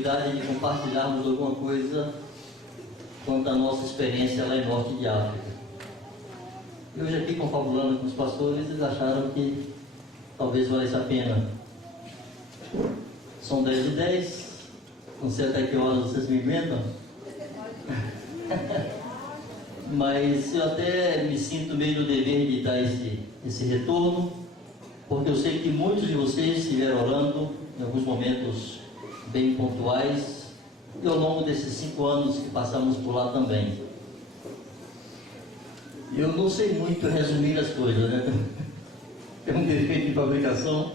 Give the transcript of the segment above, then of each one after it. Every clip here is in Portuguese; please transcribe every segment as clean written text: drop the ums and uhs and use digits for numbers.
oportunidade de compartilharmos alguma coisa quanto à nossa experiência lá em Norte de África. E hoje aqui, confabulando com os pastores, eles acharam que talvez valesse a pena. São 10h10, não sei até que horas vocês me aguentam. Mas eu até me sinto meio no dever de dar esse retorno, porque eu sei que muitos de vocês estiveram orando em alguns momentos bem pontuais, e ao longo desses 5 anos que passamos por lá também. Eu não sei muito resumir as coisas, né? Tem um defeito de fabricação,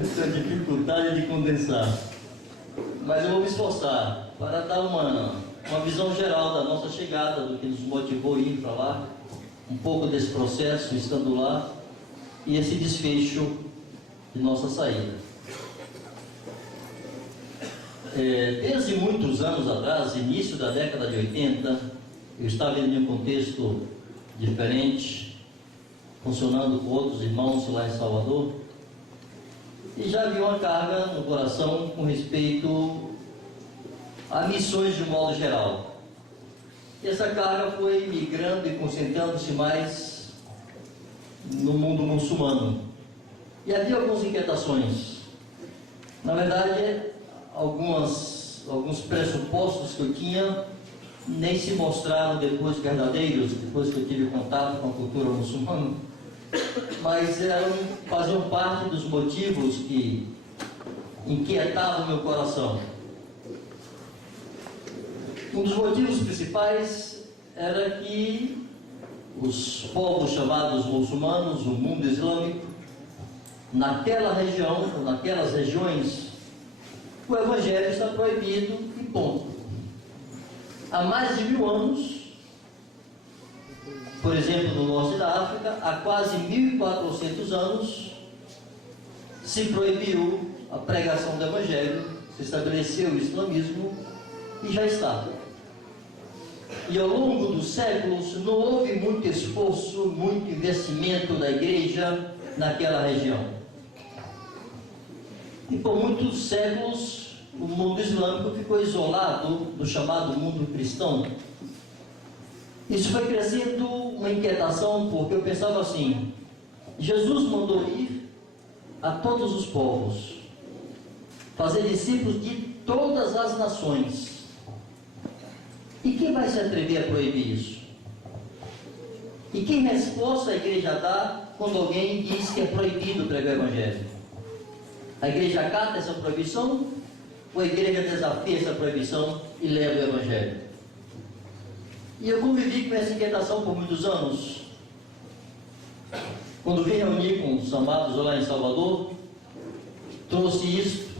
essa dificuldade de condensar. Mas eu vou me esforçar para dar uma visão geral da nossa chegada, do que nos motivou a ir para lá, um pouco desse processo, estando lá, e esse desfecho de nossa saída. Desde muitos anos atrás, início da década de 80, eu estava em um contexto diferente, funcionando com outros irmãos lá em Salvador, e já havia uma carga no coração com respeito a missões de um modo geral. E essa carga foi migrando e concentrando-se mais no mundo muçulmano. E havia algumas inquietações. Na verdade, alguns pressupostos que eu tinha nem se mostraram depois verdadeiros, depois que eu tive contato com a cultura muçulmana, mas faziam parte dos motivos que inquietavam meu coração. Um dos motivos principais era que os povos chamados muçulmanos, o mundo islâmico, naquela região, ou naquelas regiões, o evangelho está proibido e ponto. Há mais de 1000 anos, por exemplo, no norte da África, há quase 1400 anos, se proibiu a pregação do evangelho, se estabeleceu o islamismo e já está. E ao longo dos séculos não houve muito esforço, muito investimento da igreja naquela região. E por muitos séculos o mundo islâmico ficou isolado do chamado mundo cristão. Isso foi crescendo uma inquietação, porque eu pensava assim: Jesus mandou ir a todos os povos, fazer discípulos de todas as nações. E quem vai se atrever a proibir isso? E que resposta a igreja dá quando alguém diz que é proibido pregar o evangelho? A igreja acata essa proibição? Ou a igreja desafia essa proibição e leva o evangelho? E eu convivi com essa inquietação por muitos anos. Quando vim reunir com os amados lá em Salvador, trouxe isso.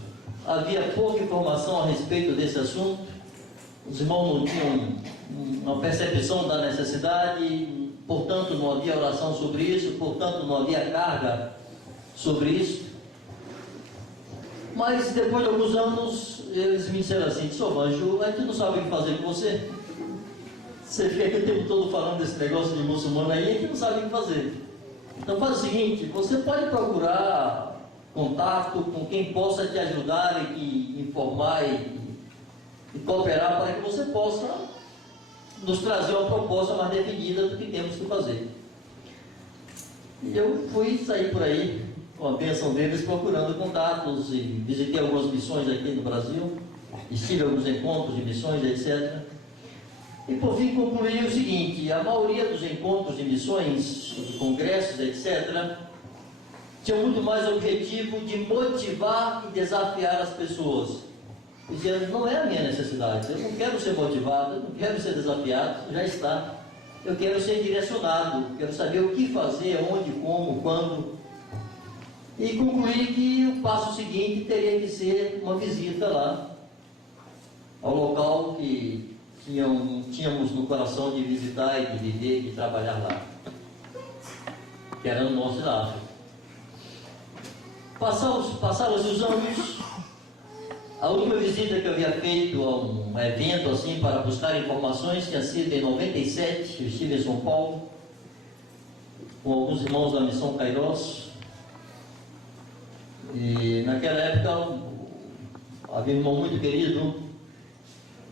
Havia pouca informação a respeito desse assunto. Os irmãos não tinham uma percepção da necessidade, portanto não havia oração sobre isso, portanto não havia carga sobre isso. Mas depois de alguns anos, eles me disseram assim: Solange, mas tu não sabe o que fazer com você? Você fica aqui o tempo todo falando desse negócio de muçulmano aí, que não sabe o que fazer. Então faz o seguinte: você pode procurar contato com quem possa te ajudar e informar e cooperar para que você possa nos trazer uma proposta mais definida do que temos que fazer. E eu sair por aí, com a bênção deles, procurando contatos, e visitei algumas missões aqui no Brasil, estive em alguns encontros de missões, etc. E por fim concluí o seguinte: a maioria dos encontros de missões, de congressos, etc., tinha muito mais o objetivo de motivar e desafiar as pessoas. Dizendo: não é a minha necessidade, eu não quero ser motivado, eu não quero ser desafiado, já está. Eu quero ser direcionado, quero saber o que fazer, onde, como, quando. E concluí que o passo seguinte teria que ser uma visita lá, ao local que tínhamos no coração de visitar e de viver e de trabalhar lá, que era no norte da África. Passaram-se os anos. A última visita que eu havia feito a um evento assim para buscar informações tinha sido em 97. Eu estive em São Paulo com alguns irmãos da Missão Kairos, e naquela época havia um irmão muito querido,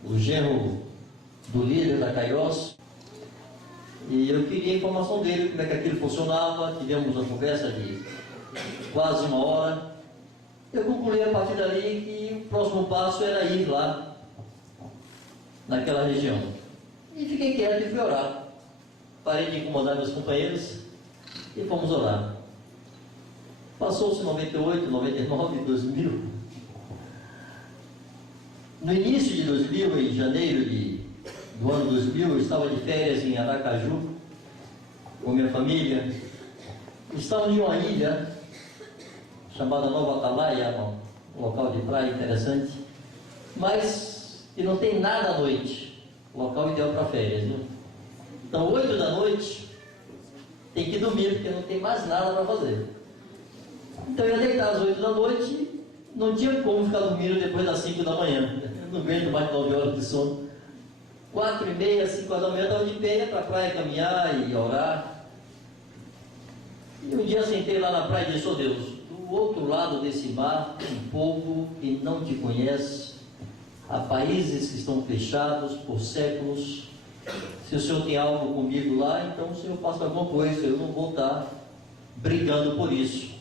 o genro do líder da Kairos, e eu queria a informação dele, como é que aquilo funcionava. Tivemos uma conversa de quase 1 hora. Eu concluí a partir dali que o próximo passo era ir lá, naquela região. E fiquei quieto e fui orar. Parei de incomodar meus companheiros e fomos orar. Passou-se 98, 99, 2000. No início de 2000, em janeiro do ano 2000, eu estava de férias em Aracaju, com minha família. Estávamos em uma ilha chamada Nova Atalaia, um local de praia interessante, mas que não tem nada à noite. Local ideal para férias, viu? Então, 8 da noite, tem que dormir, porque não tem mais nada para fazer. Então, eu ia deitar às 8 da noite, não tinha como ficar dormindo depois das 5 da manhã. Eu não aguento mais de 9 horas de sono. 4h30, 5 horas da manhã, eu estava de pé, ia para a praia caminhar e orar. E um dia sentei lá na praia e disse: ó Deus, do outro lado desse mar, um povo que não te conhece, há países que estão fechados por séculos. Se o Senhor tem algo comigo lá, então o Senhor faça alguma coisa, eu não vou estar brigando por isso.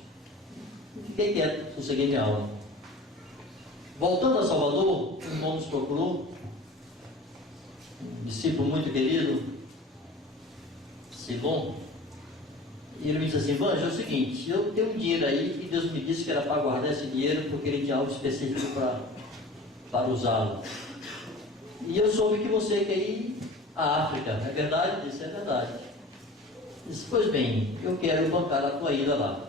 Fiquei quieto, sosseguei minha alma. Voltando a Salvador, um irmão nos procurou, um discípulo muito querido, Silon, e ele me disse assim: Vanjo, é o seguinte, eu tenho um dinheiro aí, e Deus me disse que era para guardar esse dinheiro, porque ele tinha algo específico para usá-lo. E eu soube que você quer ir à África, é verdade? Disse: é verdade. Disse: pois bem, eu quero bancar a tua ida lá.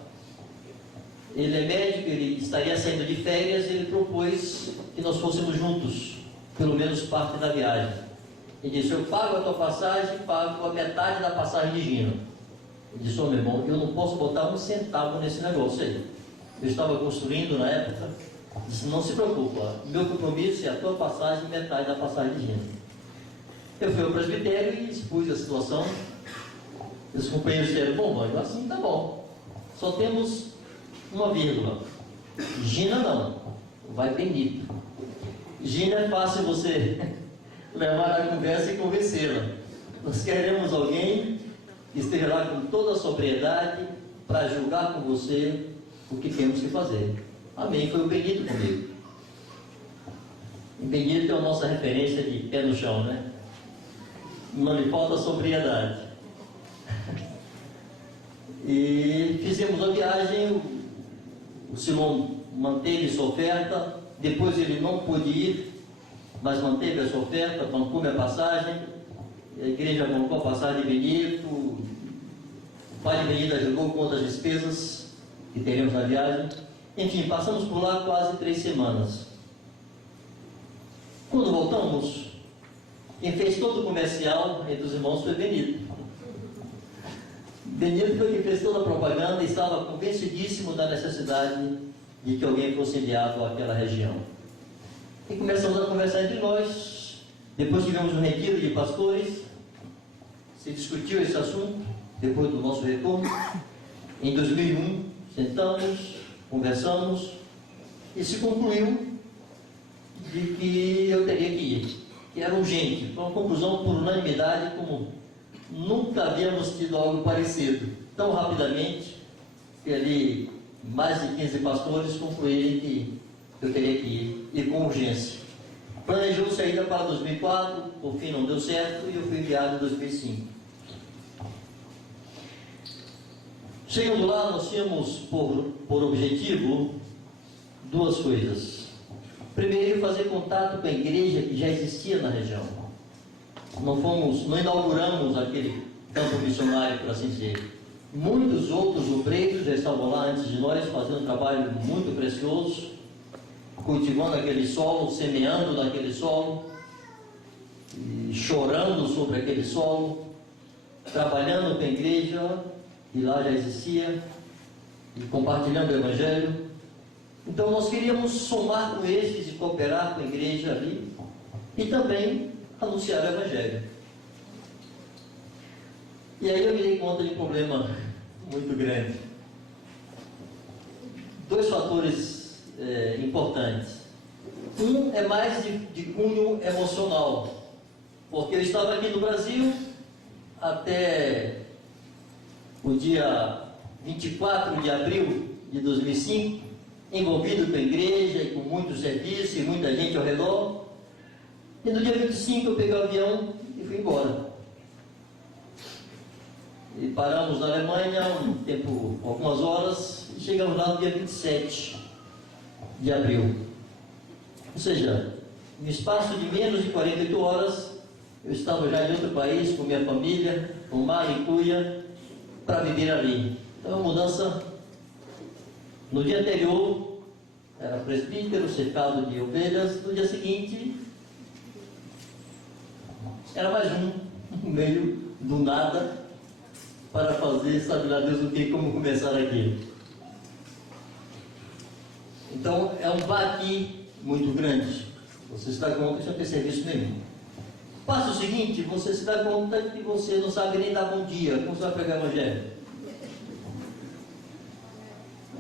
Ele é médico, ele estaria saindo de férias, ele propôs que nós fôssemos juntos, pelo menos parte da viagem. Ele disse: eu pago a tua passagem, pago a metade da passagem de Gino. Ele disse: meu irmão, eu não posso botar um centavo nesse negócio aí. Eu estava construindo na época. Disse: não se preocupa, meu compromisso é a tua passagem e metade da passagem de Gino. Eu fui ao presbitério e expus a situação. Os companheiros disseram: bom, mãe, assim tá bom. Só temos uma vírgula. Gina não, vai Benito. Gina é fácil você levar a conversa e convencê-la. Nós queremos alguém que esteja lá com toda a sobriedade para julgar com você o que temos que fazer. Amém. Foi o Benito comigo. E Benito é a nossa referência de pé no chão, né? Não lhe falta sobriedade. E fizemos a viagem. O Simão manteve sua oferta. Depois ele não pôde ir, mas manteve a sua oferta, bancou minha passagem. A igreja bancou a passagem de Benito. O pai de Benito ajudou com outras despesas que teremos na viagem. Enfim, passamos por lá quase 3 semanas. Quando voltamos, quem fez todo o comercial entre os irmãos foi Benito. Benito foi quem fez toda a propaganda e estava convencidíssimo da necessidade de que alguém fosse enviado àquela região. E começamos a conversar entre nós. Depois tivemos um retiro de pastores. Se discutiu esse assunto, depois do nosso retorno. Em 2001, sentamos, conversamos e se concluiu de que eu teria que ir, que era urgente. Foi uma conclusão por unanimidade, como nunca havíamos tido algo parecido tão rapidamente, que ali mais de 15 pastores concluíram que eu teria que ir, e com urgência. Planejou-se ainda para 2004, por fim não deu certo e eu fui enviado em 2005. Chegando lá, nós tínhamos por objetivo 2 coisas. Primeiro, fazer contato com a igreja que já existia na região. Não inauguramos aquele campo missionário, por assim dizer. Muitos outros obreiros já estavam lá antes de nós, fazendo um trabalho muito precioso, cultivando aquele solo, semeando naquele solo, e chorando sobre aquele solo, trabalhando com a igreja que lá já existia, e compartilhando o Evangelho. Então nós queríamos somar com estes e cooperar com a igreja ali, e também anunciar o Evangelho. E aí eu me dei conta de um problema muito grande. 2 fatores importantes. Um é mais de cunho emocional, porque eu estava aqui no Brasil até o dia 24 de abril de 2005, envolvido com a igreja e com muito serviço e muita gente ao redor. E no dia 25 eu peguei o avião e fui embora. E paramos na Alemanha um tempo, algumas horas, e chegamos lá no dia 27 de abril. Ou seja, no espaço de menos de 48 horas, eu estava já em outro país, com minha família, com mar em cuia, para viver ali. Então, uma mudança. No dia anterior, era presbítero, cercado de ovelhas. No dia seguinte, era mais um, no meio do nada, para fazer, sabe lá Deus o que, como começar aquilo. Então, é um baque muito grande. Você se dá conta que não tem serviço nenhum. Passa o seguinte, você se dá conta que você não sabe nem dar bom dia, como você vai pregar o evangelho?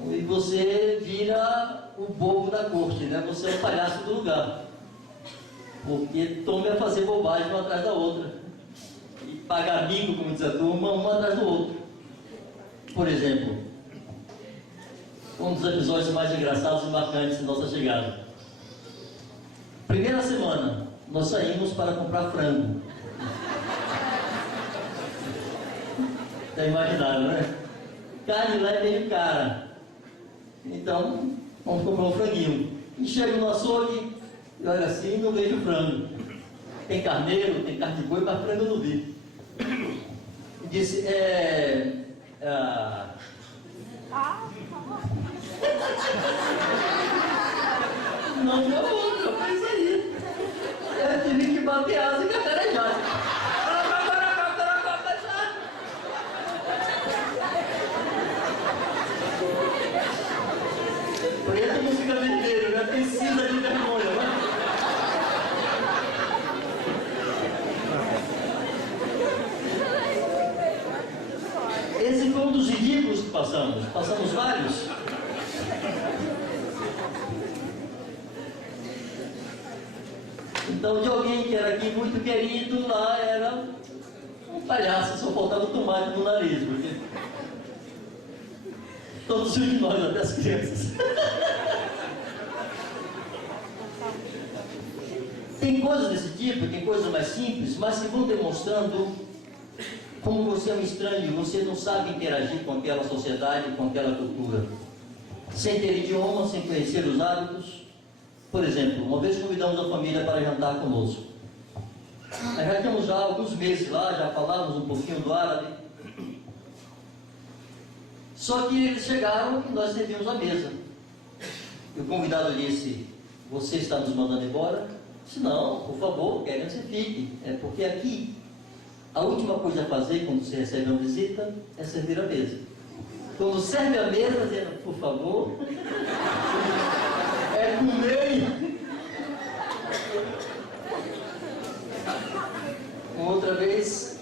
E você vira o bobo da corte, né? Você é o palhaço do lugar. Porque tome a fazer bobagem uma atrás da outra. E pagar mico, como diz a turma, um atrás do outro. Por exemplo, um dos episódios mais engraçados e marcantes de nossa chegada. Primeira semana, nós saímos para comprar frango. Já imaginaram, né? Carne lá é meio cara. Então, vamos comprar um franguinho. E chego no açougue, e olha assim, não vejo frango. Tem carneiro, tem carne de boi, mas frango eu não vi. E disse, não, eu pensei. Eu tive que bater asa e cacarejar. Preto não fica vermelho, né? Precisa de vergonha, né? Esse foi um dos ridículos que passamos. Passamos vários. Então, de alguém que era aqui muito querido, lá era um palhaço, só faltava o tomate no nariz, porque todos os nós, até as crianças. Tem coisas desse tipo, tem coisas mais simples, mas que vão demonstrando como você é um estranho, você não sabe interagir com aquela sociedade, com aquela cultura. Sem ter idioma, sem conhecer os hábitos. Por exemplo, uma vez convidamos a família para jantar conosco. Nós já tínhamos já alguns meses lá, já falávamos um pouquinho do árabe. Só que eles chegaram e nós servimos a mesa. E o convidado disse, você está nos mandando embora? Eu disse, não, por favor, queremos que você fique. É porque aqui, a última coisa a fazer quando você recebe uma visita é servir a mesa. Quando serve a mesa, dizendo, por favor, é comer. Outra vez,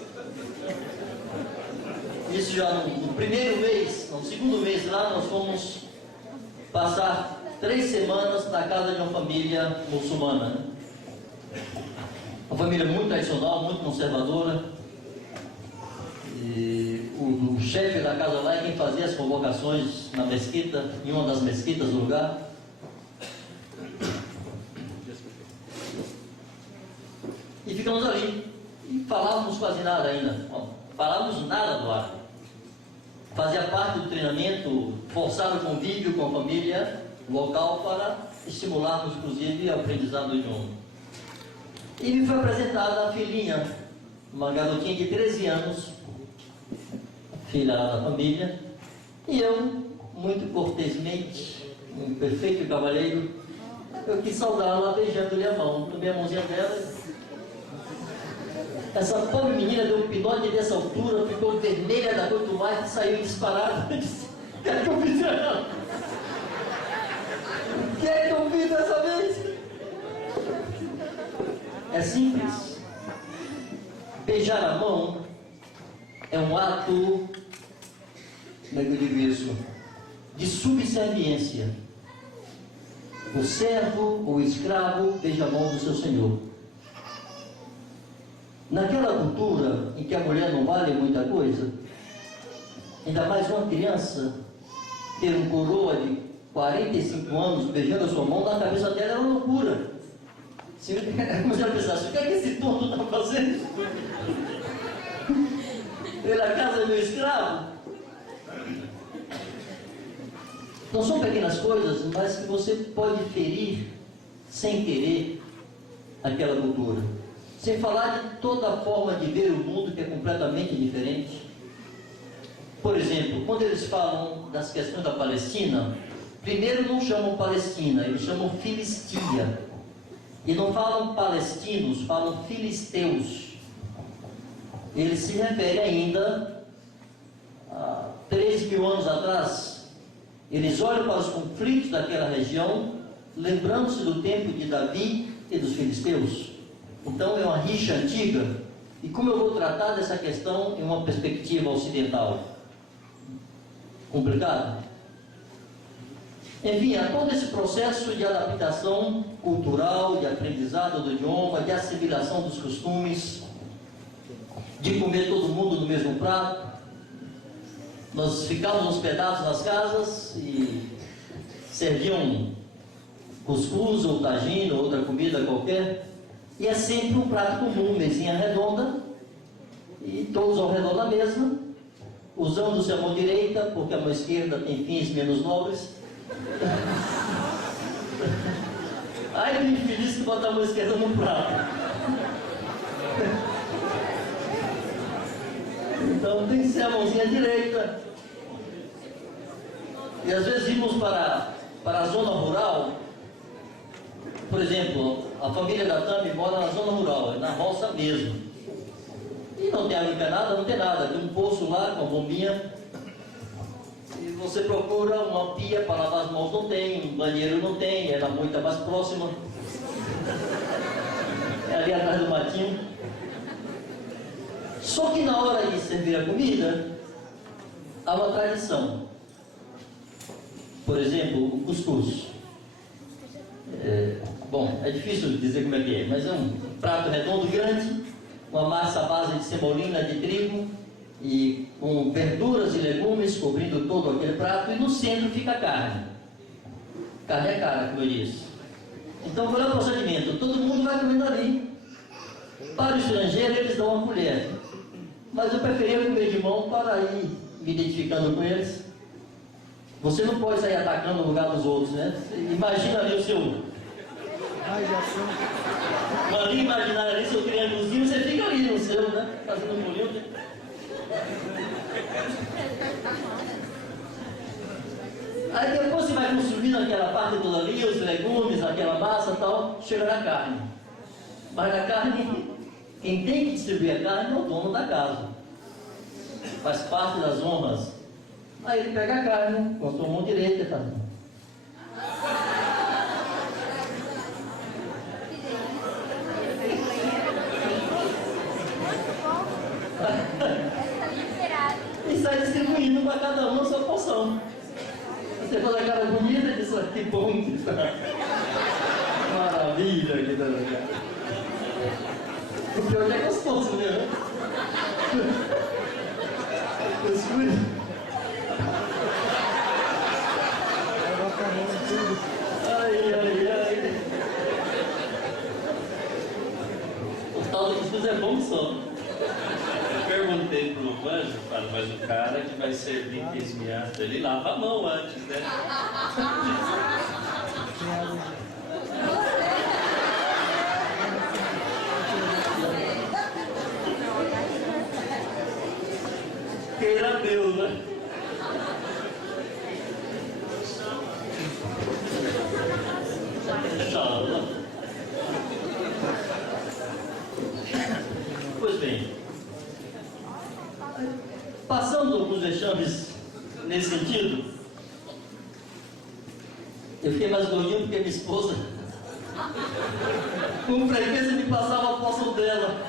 isso já no primeiro mês, no segundo mês lá, nós fomos passar 3 semanas na casa de uma família muçulmana, né? Uma família muito tradicional, muito conservadora. E o chefe da casa lá é quem fazia as convocações na mesquita, em uma das mesquitas do lugar. E ficamos ali. E falávamos quase nada ainda. Bom, falávamos nada do árabe. Fazia parte do treinamento, forçar o convívio com a família local para estimularmos, inclusive, o aprendizado do idioma. E me foi apresentada a filhinha, uma garotinha de 13 anos, filha da família, e eu, muito cortesmente, um perfeito cavalheiro, eu quis saudá-la beijando-lhe a mão, tomei a mãozinha dela. Essa pobre menina deu um pinote dessa altura, ficou vermelha da cor do mais e saiu disparada. Eu disse, o que é que eu fiz ela? O que é que eu fiz dessa vez? É simples. Beijar a mão é um ato, como é que eu digo isso? De subserviência. O servo ou escravo beija a mão do seu senhor. Naquela cultura em que a mulher não vale muita coisa, ainda mais uma criança ter um coroa de 45 anos beijando a sua mão, na cabeça dela era uma loucura. Comecei a pensar assim, o que é que esse tonto está fazendo? Ele a casa é meu escravo? Não são pequenas coisas, mas que você pode ferir sem querer aquela cultura. Sem falar de toda a forma de ver o mundo que é completamente diferente. Por exemplo, quando eles falam das questões da Palestina, primeiro não chamam Palestina, eles chamam Filistia. E não falam palestinos, falam filisteus. Eles se referem ainda a 3.000 anos atrás. Eles olham para os conflitos daquela região, lembrando-se do tempo de Davi e dos filisteus. Então é uma rixa antiga. E como eu vou tratar dessa questão em uma perspectiva ocidental? Complicado? Enfim, há todo esse processo de adaptação cultural, de aprendizado do idioma, de assimilação dos costumes, de comer todo mundo no mesmo prato. Nós ficávamos hospedados nas casas e serviam cuscuz ou tagine ou outra comida qualquer. E é sempre um prato comum, mesinha redonda, e todos ao redor da mesa, usando-se a mão direita, porque a mão esquerda tem fins menos nobres. Ai, que infeliz que bota a mão esquerda no prato. Então tem que ser a mãozinha direita. E às vezes íamos para a zona rural. Por exemplo, a família da Tami mora na zona rural, na roça mesmo. E não tem água encanada, não tem nada. Tem um poço lá com a bombinha. E você procura uma pia para lavar as mãos, não tem. Um banheiro não tem, é na moita mais próxima. É ali atrás do matinho. Só que na hora de servir a comida, há uma tradição. Por exemplo, o cuscuz. Bom, é difícil dizer como é que é, mas é um prato redondo grande, uma massa à base de semolina de trigo e com verduras e legumes cobrindo todo aquele prato, e no centro fica a carne. Carne é cara, como eu disse. Então, qual é o procedimento? Todo mundo vai comendo ali. Para o estrangeiro, eles dão uma colher. Mas eu preferia comer de mão para ir me identificando com eles. Você não pode sair atacando o lugar dos outros, né? Imagina ali o seu... Uma linha imaginária ali, seu triângulozinho, você fica ali no seu, né? Fazendo um bolinho. Aí depois você vai consumindo aquela parte toda ali, os legumes, aquela massa e tal, chega na carne. Mas na carne, quem tem que distribuir a carne é o dono da casa. Faz parte das honras. Aí ele pega a carne com a sua mão direita e tá. E sai distribuindo para cada um a sua porção. Você faz a cara bonita e diz, que bom que tá. Maravilha que tá legal. O pior é gostoso, né? Ai, ai, ai. O tal de cuscuz é bom só. Eu perguntei pro anjo, mas o cara que vai servir esmiado, ele lava a mão antes, né? Queira Deus, né? Pois bem, passando alguns vexames nesse sentido, eu fiquei mais gordinho porque minha esposa, com frequência, me passava a porção dela.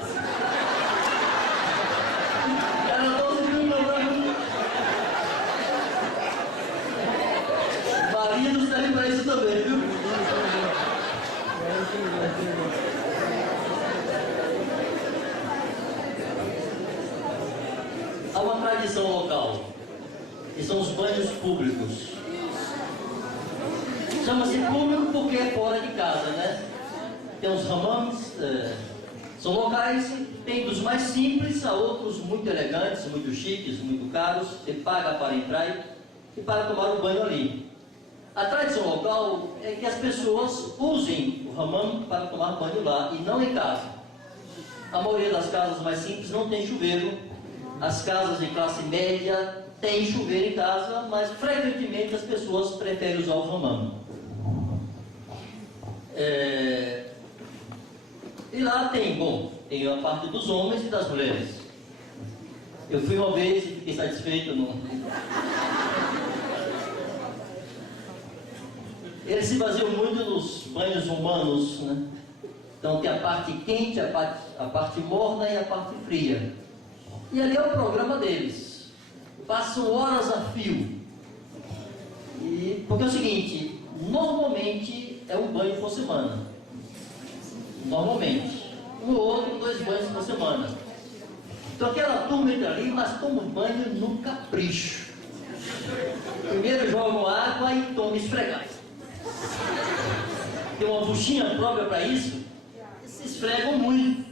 Era 12 mil programas. Marido serve para isso também, viu? tradição local, que são os banhos públicos. Chama-se público porque é fora de casa, né? Tem os hammams, são locais, tem dos mais simples a outros muito elegantes, muito chiques, muito caros. Você paga para entrar e para tomar o banho ali. A tradição local é que as pessoas usem o hammam para tomar banho lá e não em casa. A maioria das casas mais simples não tem chuveiro. As casas de classe média têm chuveiro em casa, mas frequentemente as pessoas preferem usar o hammam. E lá tem a parte dos homens e das mulheres. Eu fui uma vez e fiquei satisfeito. Eles se baseiam muito nos banhos humanos, né? Então tem a parte quente, a parte morna e a parte fria. E ali é o programa deles. Passam horas a fio. Porque é o seguinte, normalmente é um banho por semana. Normalmente. Um ou outro, 2 banhos por semana. Então aquela turma entra ali, mas toma banho no capricho. Primeiro jogam água e toma esfregar. Tem uma buchinha própria para isso. Se esfregam muito.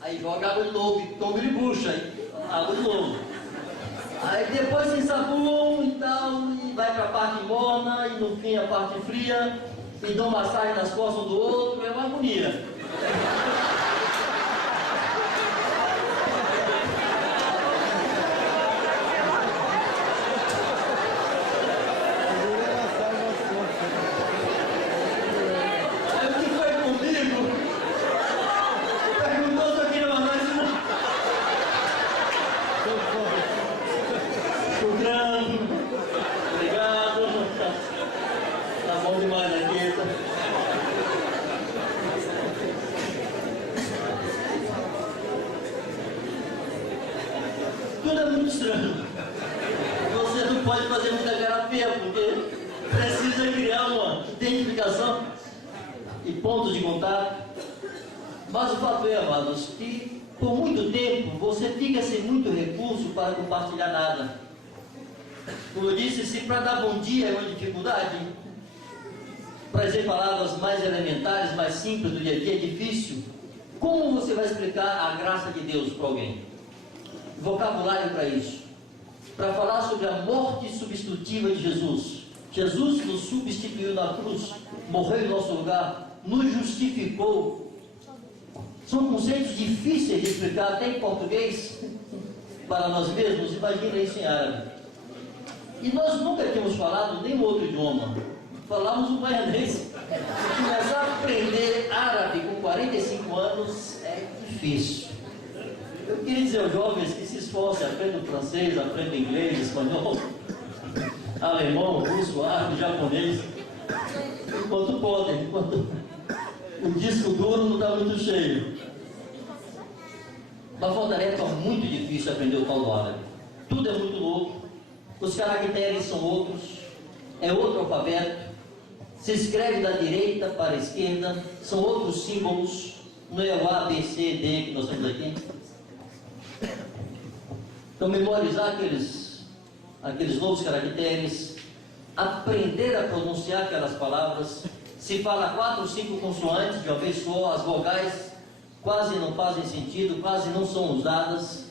Aí joga água de novo, toma de bucha, água de novo. Aí depois se ensaboam e tal, e vai para a parte morna, e no fim a parte fria, e dão massagem nas costas do outro, é uma agonia. Aí o que foi comigo? Perguntou se eu queria mandar isso não. Shukran. Obrigado. Tá bom demais aqui. Tudo é muito estranho. Você não pode fazer muita cara feia, porque precisa criar uma identificação e pontos de contato. Mas o fato é, amados, que por muito tempo você fica sem muito recurso para compartilhar nada. Como eu disse, se para dar bom dia é uma dificuldade, para dizer palavras mais elementares, mais simples do dia a dia é difícil, como você vai explicar a graça de Deus para alguém? Vocabulário para isso. Para falar sobre a morte substitutiva de Jesus. Jesus nos substituiu na cruz, morreu em nosso lugar, nos justificou. São conceitos difíceis de explicar até em português para nós mesmos. Imagina isso em árabe. E nós nunca tínhamos falado nenhum outro idioma. Falamos o baianês. Começar a aprender árabe com 45 anos é difícil. Eu queria dizer aos jovens que se esforcem, aprendam francês, aprendam inglês, espanhol, alemão, russo, árabe, japonês, enquanto podem, enquanto o disco duro não está muito cheio. Mas uma tarefa muito difícil aprender o tal do árabe. Tudo é muito louco, os caracteres são outros, é outro alfabeto, se escreve da direita para a esquerda, são outros símbolos, não é o A, B, C, D que nós temos aqui. Então, memorizar aqueles novos caracteres, aprender a pronunciar aquelas palavras. Se fala 4 ou 5 consoantes de uma vez só, as vogais quase não fazem sentido, quase não são usadas.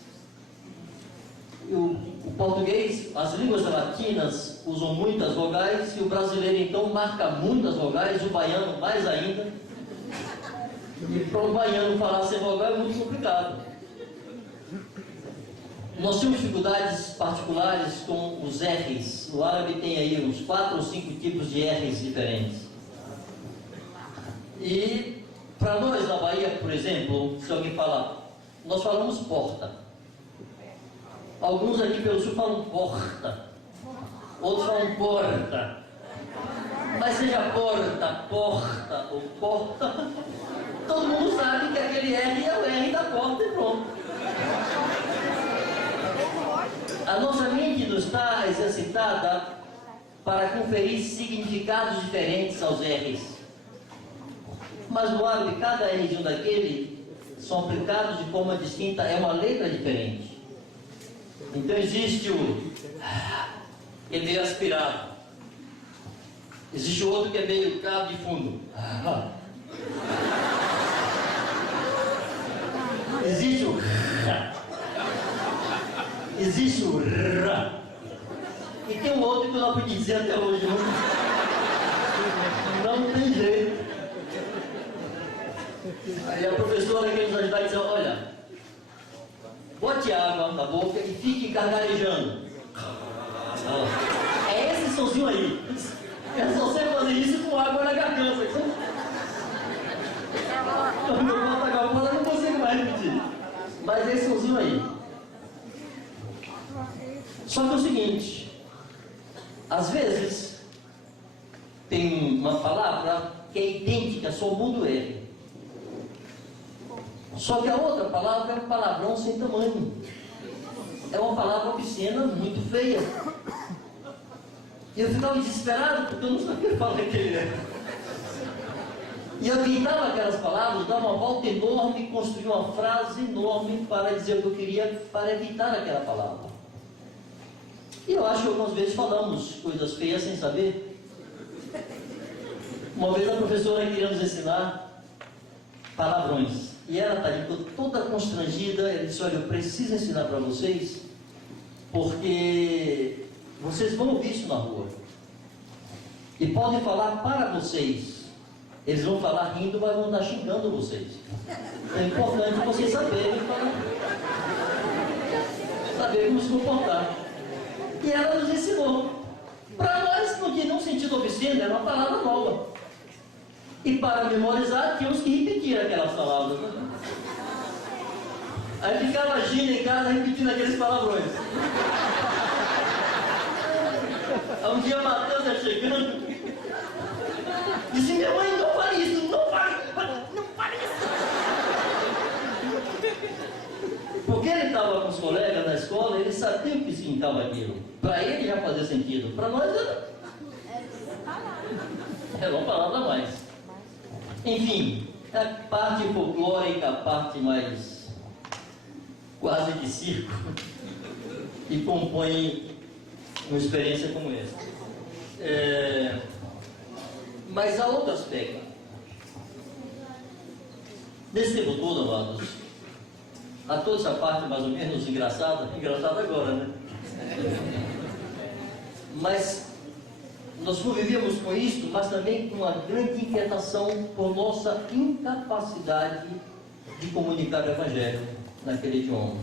O português, as línguas latinas usam muitas vogais, e o brasileiro então marca muitas vogais, o baiano mais ainda. E para o baiano falar sem vogal é muito complicado. Nós temos dificuldades particulares com os R's. O árabe tem aí uns 4 ou 5 tipos de R's diferentes. E para nós na Bahia, por exemplo, se alguém falar, nós falamos porta. Alguns aqui pelo sul falam porta. Outros falam porta. Mas seja porta, porta ou porta, todo mundo sabe que aquele R é o R da porta e pronto. A nossa mente não está exercitada para conferir significados diferentes aos R's. Mas no árabe, cada R de um daquele são aplicados de forma distinta, é uma letra diferente. Então existe que é meio aspirado. Existe o outro que é meio cabo de fundo. Existe o existe o e tem um outro que eu não aprendi dizer até hoje. Não tem jeito. Aí a professora quer nos ajudar e diz: olha, bote água na boca e fique gargarejando. É esse sonzinho aí. Eu só sei fazer isso com água na garganta. Quando eu boto água fora, eu não consigo mais repetir. Mas é esse sonzinho aí. Só que é o seguinte: às vezes tem uma palavra que é idêntica, só muda o R. Só que a outra palavra é um palavrão sem tamanho. É uma palavra obscena, muito feia. E eu ficava desesperado porque eu não sabia falar aquele R. E eu pintava aquelas palavras, dava uma volta enorme, construía uma frase enorme para dizer o que eu queria, para evitar aquela palavra. E eu acho que algumas vezes falamos coisas feias sem saber. Uma vez a professora queria nos ensinar palavrões. E ela está ali toda constrangida. Ela disse: olha, eu preciso ensinar para vocês, porque vocês vão ouvir isso na rua. E podem falar para vocês. Eles vão falar rindo, mas vão estar xingando vocês. É importante vocês saberem saber como se comportar. E ela nos ensinou. Para nós não tinha nenhum sentido obsceno, era uma palavra nova. E para memorizar, tínhamos que repetir aquelas palavras. Aí ficava agindo em casa, repetindo aqueles palavrões. Um dia a Matheus chegando, disse: minha mãe, não fale isso, não fale isso. Porque ele estava com os colegas na escola, ele sabia o que significava aquilo. Para ele já fazia sentido, para nós era uma palavra a mais. Enfim, a parte folclórica, a parte mais quase de circo, que compõe uma experiência como essa. Mas há outro aspecto. Nesse tempo todo, amados, há toda essa parte mais ou menos engraçada agora, né? Mas nós convivíamos com isso, mas também com uma grande inquietação por nossa incapacidade de comunicar o Evangelho naquele idioma.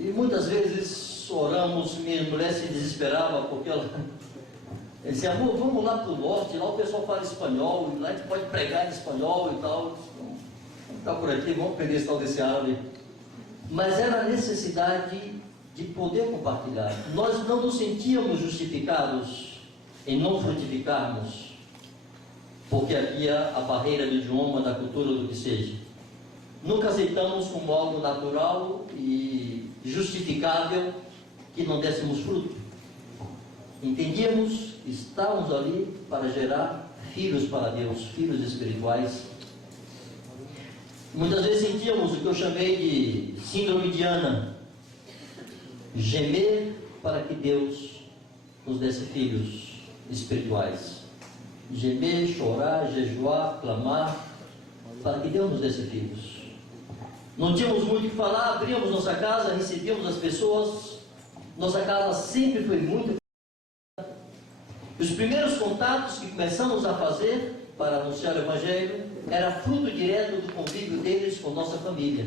E muitas vezes oramos, minha mulher se desesperava porque ela dizia: amor, vamos lá para o norte, lá o pessoal fala espanhol, lá a gente pode pregar em espanhol e tal. Vamos ficar por aqui, vamos aprender esse tal desse árabe. Mas era a necessidade de poder compartilhar. Nós não nos sentíamos justificados em não frutificarmos, porque havia a barreira do idioma, da cultura, do que seja. Nunca aceitamos como algo natural e justificável que não dessemos fruto. Entendíamos que estávamos ali para gerar filhos para Deus, filhos espirituais. Muitas vezes sentíamos o que eu chamei de síndrome de Ana: gemer para que Deus nos desse filhos espirituais. Gemer, chorar, jejuar, clamar, para que Deus nos desse filhos. Não tínhamos muito o que falar, abríamos nossa casa, recebíamos as pessoas. Nossa casa sempre foi muito. Os primeiros contatos que começamos a fazer para anunciar o Evangelho era fruto direto do convívio deles com nossa família,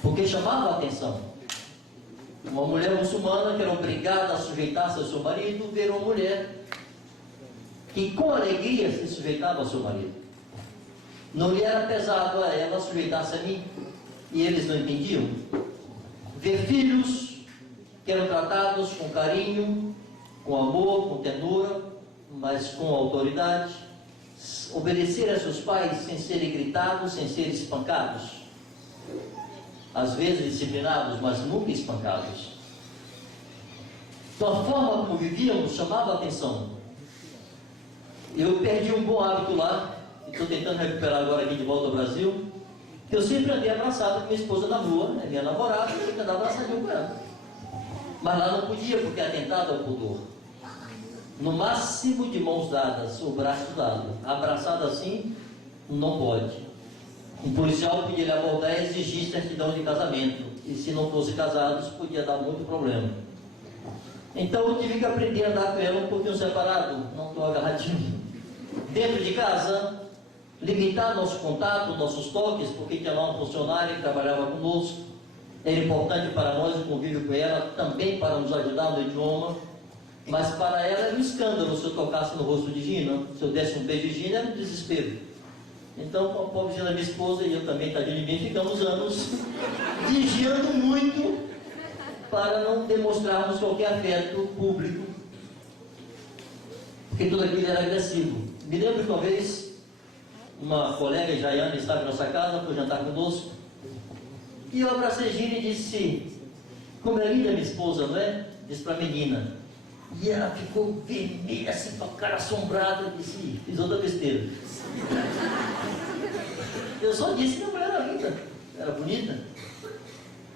porque chamava a atenção. Uma mulher muçulmana que era obrigada a sujeitar-se ao seu marido, ver uma mulher que com alegria se sujeitava ao seu marido. Não lhe era pesado a ela sujeitar-se a mim, e eles não entendiam. Ver filhos que eram tratados com carinho, com amor, com ternura, mas com autoridade, obedecer a seus pais sem serem gritados, sem serem espancados, às vezes disciplinados, mas nunca espancados. Então a forma como vivíamos chamava a atenção. Eu perdi um bom hábito lá, e estou tentando recuperar agora aqui de volta ao Brasil, que eu sempre andei abraçado com minha esposa na rua, é minha namorada, eu andava abraçadinho com ela. Mas lá não podia, porque é atentado ao pudor. No máximo de mãos dadas, o braço dado. Abraçado assim, não pode. Um policial podia lhe abordar e exigir certidão de casamento. E se não fossem casados, podia dar muito problema. Então eu tive que aprender a andar com ela um pouquinho separado, não estou agarradinho. Dentro de casa, limitar nosso contato, nossos toques, porque tinha lá um funcionário que trabalhava conosco. Era importante para nós o convívio com ela, também para nos ajudar no idioma. Mas para ela era um escândalo se eu tocasse no rosto de Gina. Se eu desse um beijo de Gina, era um desespero. Então, com a pobrezinha da minha esposa e eu também, tadinho de mim, ficamos anos vigiando muito para não demonstrarmos qualquer afeto público, porque tudo aquilo era agressivo. Me lembro que uma vez, uma colega, Jaiane, estava em nossa casa, foi jantar conosco, e eu abracei Gina e disse: como é linda minha esposa, não é? Disse para a menina. E ela ficou vermelha, assim, com a cara assombrada. Eu disse: fiz outra besteira. Eu só disse que a mulher era linda, era bonita.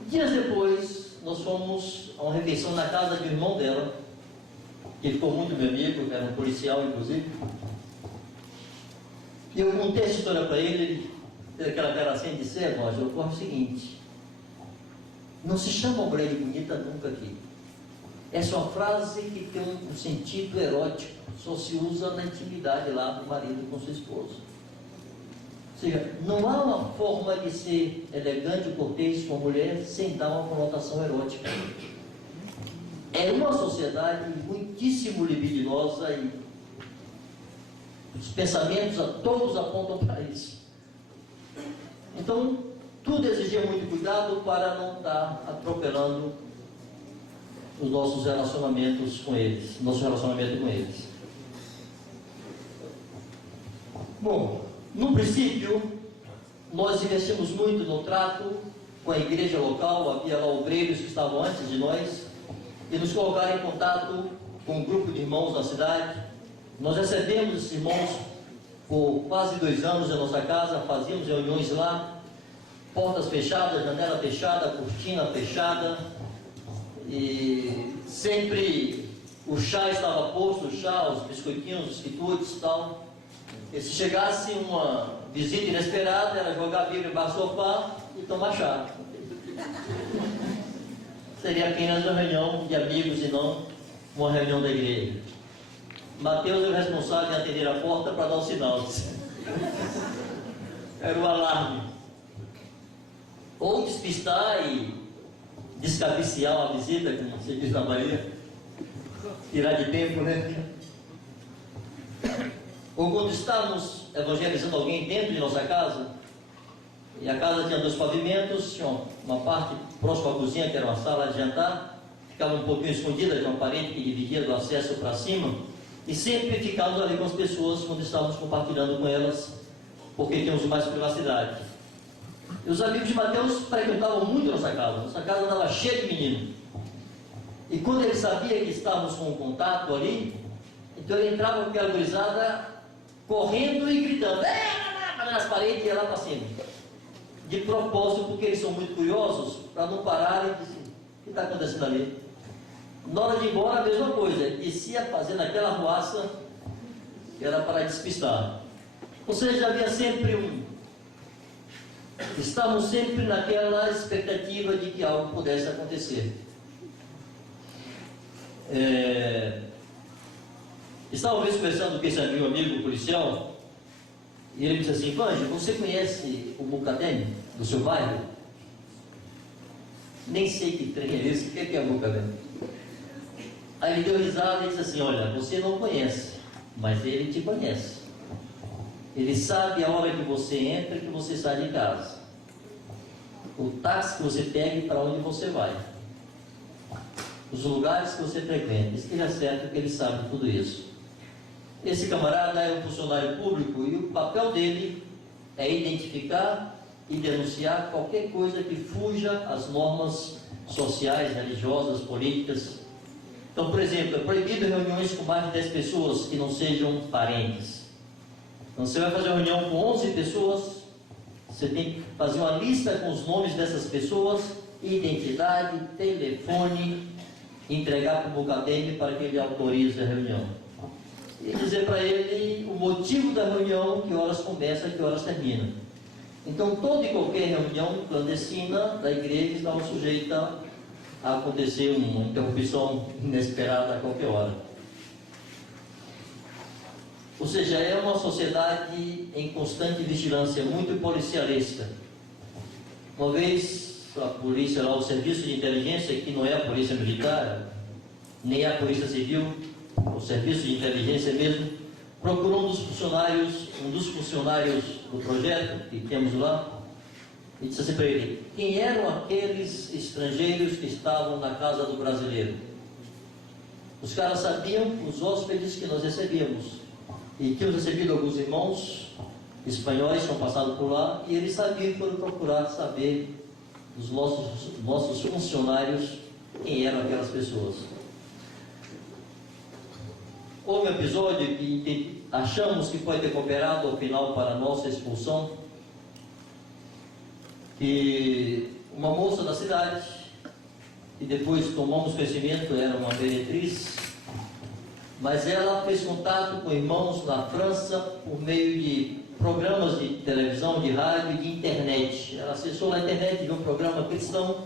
Dias depois, nós fomos a uma refeição na casa do irmão dela, que ficou muito meu amigo, era um policial, inclusive. E eu contei essa história para ele fez aquela cara assim e disse: nós, ocorre o seguinte, não se chama mulher de bonita nunca aqui. Essa é uma frase que tem um sentido erótico, só se usa na intimidade lá do marido com sua esposa. Ou seja, não há uma forma de ser elegante e cortês com a mulher sem dar uma conotação erótica. É uma sociedade muitíssimo libidinosa e os pensamentos todos apontam para isso. Então, tudo exigia muito cuidado para não estar atropelando os nossos relacionamentos com eles, nosso relacionamento com eles. Bom, no princípio, nós investimos muito no trato com a igreja local, havia lá obreiros que estavam antes de nós, e nos colocaram em contato com um grupo de irmãos da cidade. Nós recebemos esses irmãos por quase 2 anos em nossa casa, fazíamos reuniões lá, portas fechadas, janela fechada, cortina fechada, e sempre o chá estava posto, o chá, os biscoitinhos, os quitutes e tal. E se chegasse uma visita inesperada, era jogar a Bíblia embaixo do sofá e tomar chá. Seria apenas uma reunião de amigos e não uma reunião da igreja. Mateus é o responsável em atender a porta para dar o sinal. Era o alarme. Ou despistar e descabiciar uma visita, como você diz na Bahia, tirar de tempo, né? Ou quando estávamos evangelizando alguém dentro de nossa casa, e a casa tinha 2 pavimentos, tinha uma parte próxima à cozinha, que era uma sala de jantar, ficava um pouquinho escondida, tinha uma parede que dividia do acesso para cima, e sempre ficávamos ali com as pessoas quando estávamos compartilhando com elas, porque tínhamos mais privacidade. E os amigos de Mateus frequentavam muito nossa casa estava cheia de meninos. E quando ele sabia que estávamos com um contato ali, então ele entrava com aquela gurizada correndo e gritando, nas paredes e ia lá para cima. De propósito, porque eles são muito curiosos, para não pararem e dizer: o que está acontecendo ali? Na hora de ir embora, a mesma coisa, descia fazendo aquela arruaça que era para despistar. Ou seja, havia sempre estávamos sempre naquela expectativa de que algo pudesse acontecer. Estava uma vez conversando com esse amigo policial, e ele disse assim: Vange, você conhece o Mucademe do seu bairro? Nem sei que trem é esse, o que é o Mucademe? Aí ele deu risada e disse assim: olha, você não conhece, mas ele te conhece. Ele sabe a hora que você entra e que você sai de casa, o táxi que você pega e para onde você vai, os lugares que você frequenta. Esteja certo que ele sabe tudo isso. Esse camarada é um funcionário público e o papel dele é identificar e denunciar qualquer coisa que fuja às normas sociais, religiosas, políticas. Então, por exemplo, é proibido reuniões com mais de 10 pessoas que não sejam parentes. Então, você vai fazer uma reunião com 11 pessoas, Você tem que fazer uma lista com os nomes dessas pessoas, identidade, telefone, entregar para o Bucademe para que ele autorize a reunião. E dizer para ele o motivo da reunião, que horas começa, que horas termina. Então, toda e qualquer reunião clandestina da igreja estava sujeita a acontecer uma interrupção inesperada a qualquer hora. Ou seja, é uma sociedade em constante vigilância, muito policialista. Uma vez, a polícia lá, o serviço de inteligência, que não é a polícia militar, nem a polícia civil, o serviço de inteligência mesmo, procurou um dos funcionários do projeto que temos lá, e disse assim para ele: quem eram aqueles estrangeiros que estavam na casa do brasileiro? Os caras sabiam os hóspedes que nós recebíamos, e tínhamos recebido alguns irmãos espanhóis que tinham passado por lá, e eles sabiam que foram procurar saber dos nossos funcionários quem eram aquelas pessoas. Houve um episódio que achamos que foi ter cooperado ao final para a nossa expulsão, que uma moça da cidade, que depois tomamos conhecimento, era uma meretriz, mas ela fez contato com irmãos na França por meio de programas de televisão, de rádio e de internet. Ela acessou na internet, viu um programa cristão,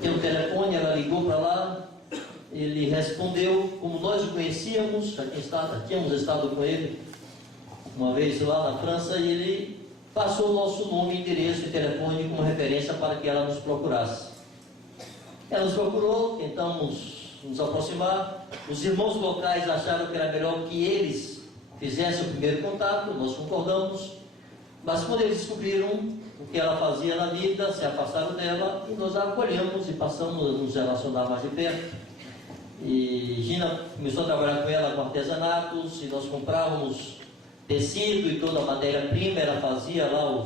tem um telefone, ela ligou para lá, ele respondeu, como nós o conhecíamos, tínhamos estado com ele uma vez lá na França, e ele passou o nosso nome, endereço e telefone como referência para que ela nos procurasse. Ela nos procurou, tentamos nos aproximar. Os irmãos locais acharam que era melhor que eles fizessem o primeiro contato, nós concordamos, mas quando eles descobriram o que ela fazia na vida, se afastaram dela, e nós a acolhemos e passamos a nos relacionar mais de perto. E Gina começou a trabalhar com ela com artesanatos, e nós comprávamos tecido e toda a matéria-prima. Ela fazia lá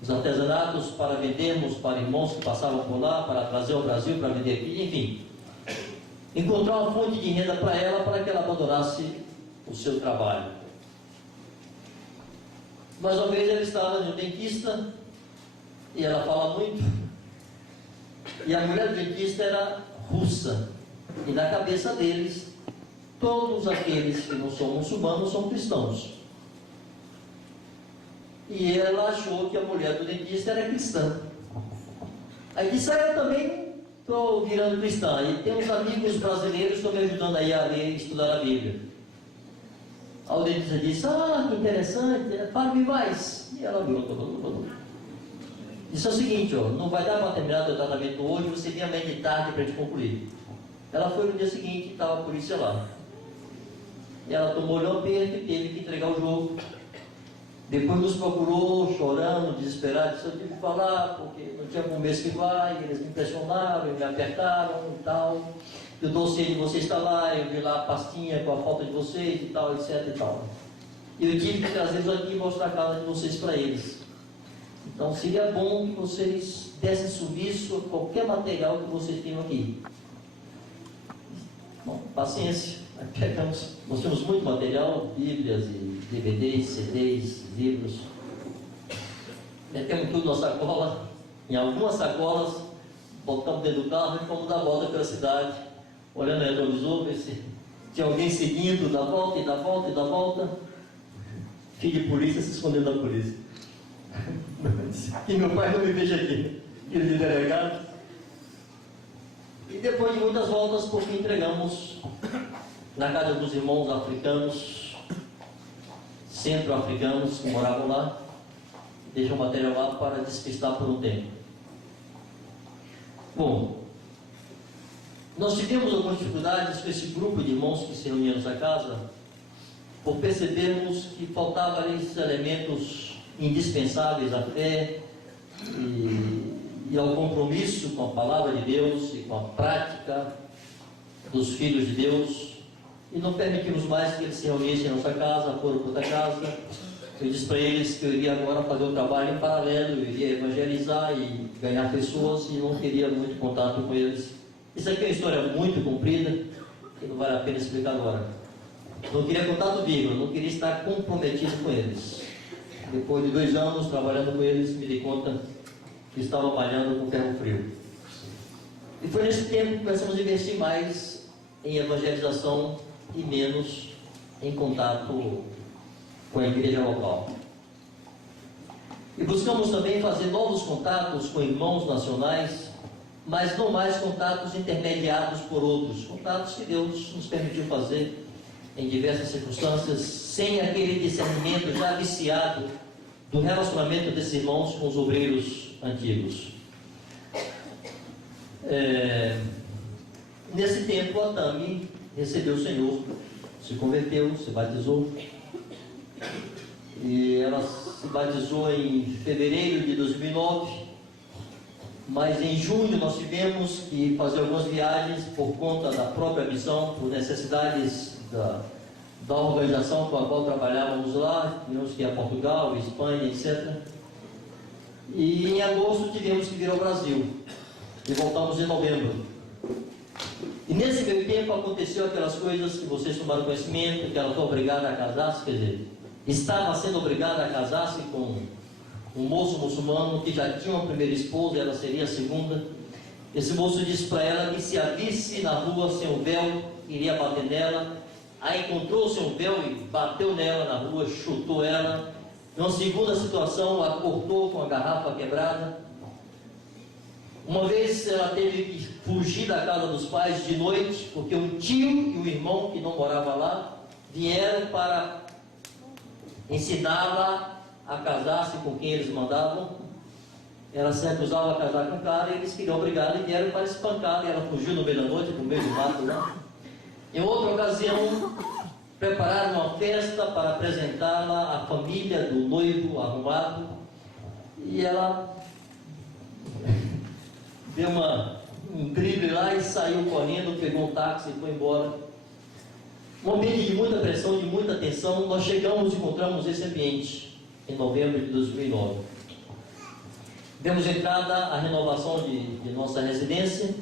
os artesanatos para vendermos para irmãos que passavam por lá, para trazer ao Brasil, para vender aqui, enfim. Encontrar uma fonte de renda para ela, para que ela abandonasse o seu trabalho. Mais uma vez ela estava no dentista, e ela fala muito, e a mulher do dentista era russa, e na cabeça deles, todos aqueles que não são muçulmanos são cristãos. E ela achou que a mulher do dentista era cristã. Aí disse: eu também estou virando cristã, e tem uns amigos brasileiros que estão me ajudando aí a ler e estudar a Bíblia. Aí o dentista disse: que interessante, fale-me mais. E ela falou. Disse o seguinte: não vai dar para terminar o tratamento hoje, você vem amanhã de tarde para a gente concluir. Ela foi no dia seguinte e estava a polícia lá. E ela tomou-lhe um aperto e teve que entregar o jogo. Depois nos procurou, chorando, desesperado, disse: eu tive que falar, porque não tinha como mês que vai, eles me pressionaram, me apertaram e tal. Eu dossiê de vocês está lá, eu vi lá a pastinha com a foto de vocês e tal, etc e tal. E eu tive que trazer aqui e mostrar a casa de vocês para eles. Então seria bom que vocês dessem serviço a qualquer material que vocês tenham aqui. Bom, paciência. Nós temos muito material, bíblias e DVDs, CDs, livros. Metemos tudo na sacola, em algumas sacolas, botamos dentro do carro e fomos dar a volta pela cidade, olhando o retrovisor, ver se tinha alguém seguindo, dá volta e dá volta e dá volta. Filho de polícia se escondendo da polícia. E meu pai não me veja aqui, filho de delegado. E depois de muitas voltas, por fim entregamos na casa dos irmãos africanos, centro-africanos que moravam lá, deixou o material lá para despistar por um tempo. Bom, nós tivemos algumas dificuldades com esse grupo de irmãos que se reuniam nessa casa, por percebermos que faltavam esses elementos indispensáveis à fé e ao compromisso com a palavra de Deus e com a prática dos filhos de Deus. E não permitimos mais que eles se reunissem em nossa casa, foram para outra casa. Eu disse para eles que eu iria agora fazer um trabalho em paralelo, eu iria evangelizar e ganhar pessoas, e não queria muito contato com eles. Isso aqui é uma história muito comprida, que não vale a pena explicar agora. Não queria contato vivo, não queria estar comprometido com eles. depois de 2 anos trabalhando com eles, me dei conta que estava malhando com ferro frio. E foi nesse tempo que começamos a investir mais em evangelização e menos em contato com a igreja local. E buscamos também fazer novos contatos com irmãos nacionais, mas não mais contatos intermediados por outros, contatos que Deus nos permitiu fazer em diversas circunstâncias, sem aquele discernimento já viciado do relacionamento desses irmãos com os obreiros antigos. Nesse tempo, a Tami recebeu o Senhor, se converteu, se batizou, e ela se batizou em fevereiro de 2009, mas em junho nós tivemos que fazer algumas viagens por conta da própria missão, por necessidades da organização com a qual trabalhávamos lá. Tivemos que ir a Portugal, Espanha, etc. E em agosto tivemos que vir ao Brasil, e voltamos em novembro. E nesse meio tempo aconteceu aquelas coisas que vocês tomaram conhecimento, que ela foi obrigada a casar-se, quer dizer, estava sendo obrigada a casar-se com um moço muçulmano que já tinha uma primeira esposa, ela seria a segunda. Esse moço disse para ela que se a visse na rua sem o véu, iria bater nela. Aí encontrou sem o véu e bateu nela na rua, chutou ela. Em uma segunda situação, a cortou com a garrafa quebrada. Uma vez ela teve que fugir da casa dos pais de noite, porque um tio e o irmão que não morava lá vieram para ensiná-la a casar-se com quem eles mandavam. Ela se recusava a casar com o cara e eles queriam obrigá-la e vieram para espancar. E ela fugiu no meio da noite, no meio do mato lá. Em outra ocasião, prepararam uma festa para apresentá-la à família do noivo arrumado, e ela deu um drible lá e saiu correndo, pegou um táxi e foi embora. Um ambiente de muita pressão, de muita tensão. Nós chegamos e encontramos esse ambiente em novembro de 2009. Demos entrada à renovação de nossa residência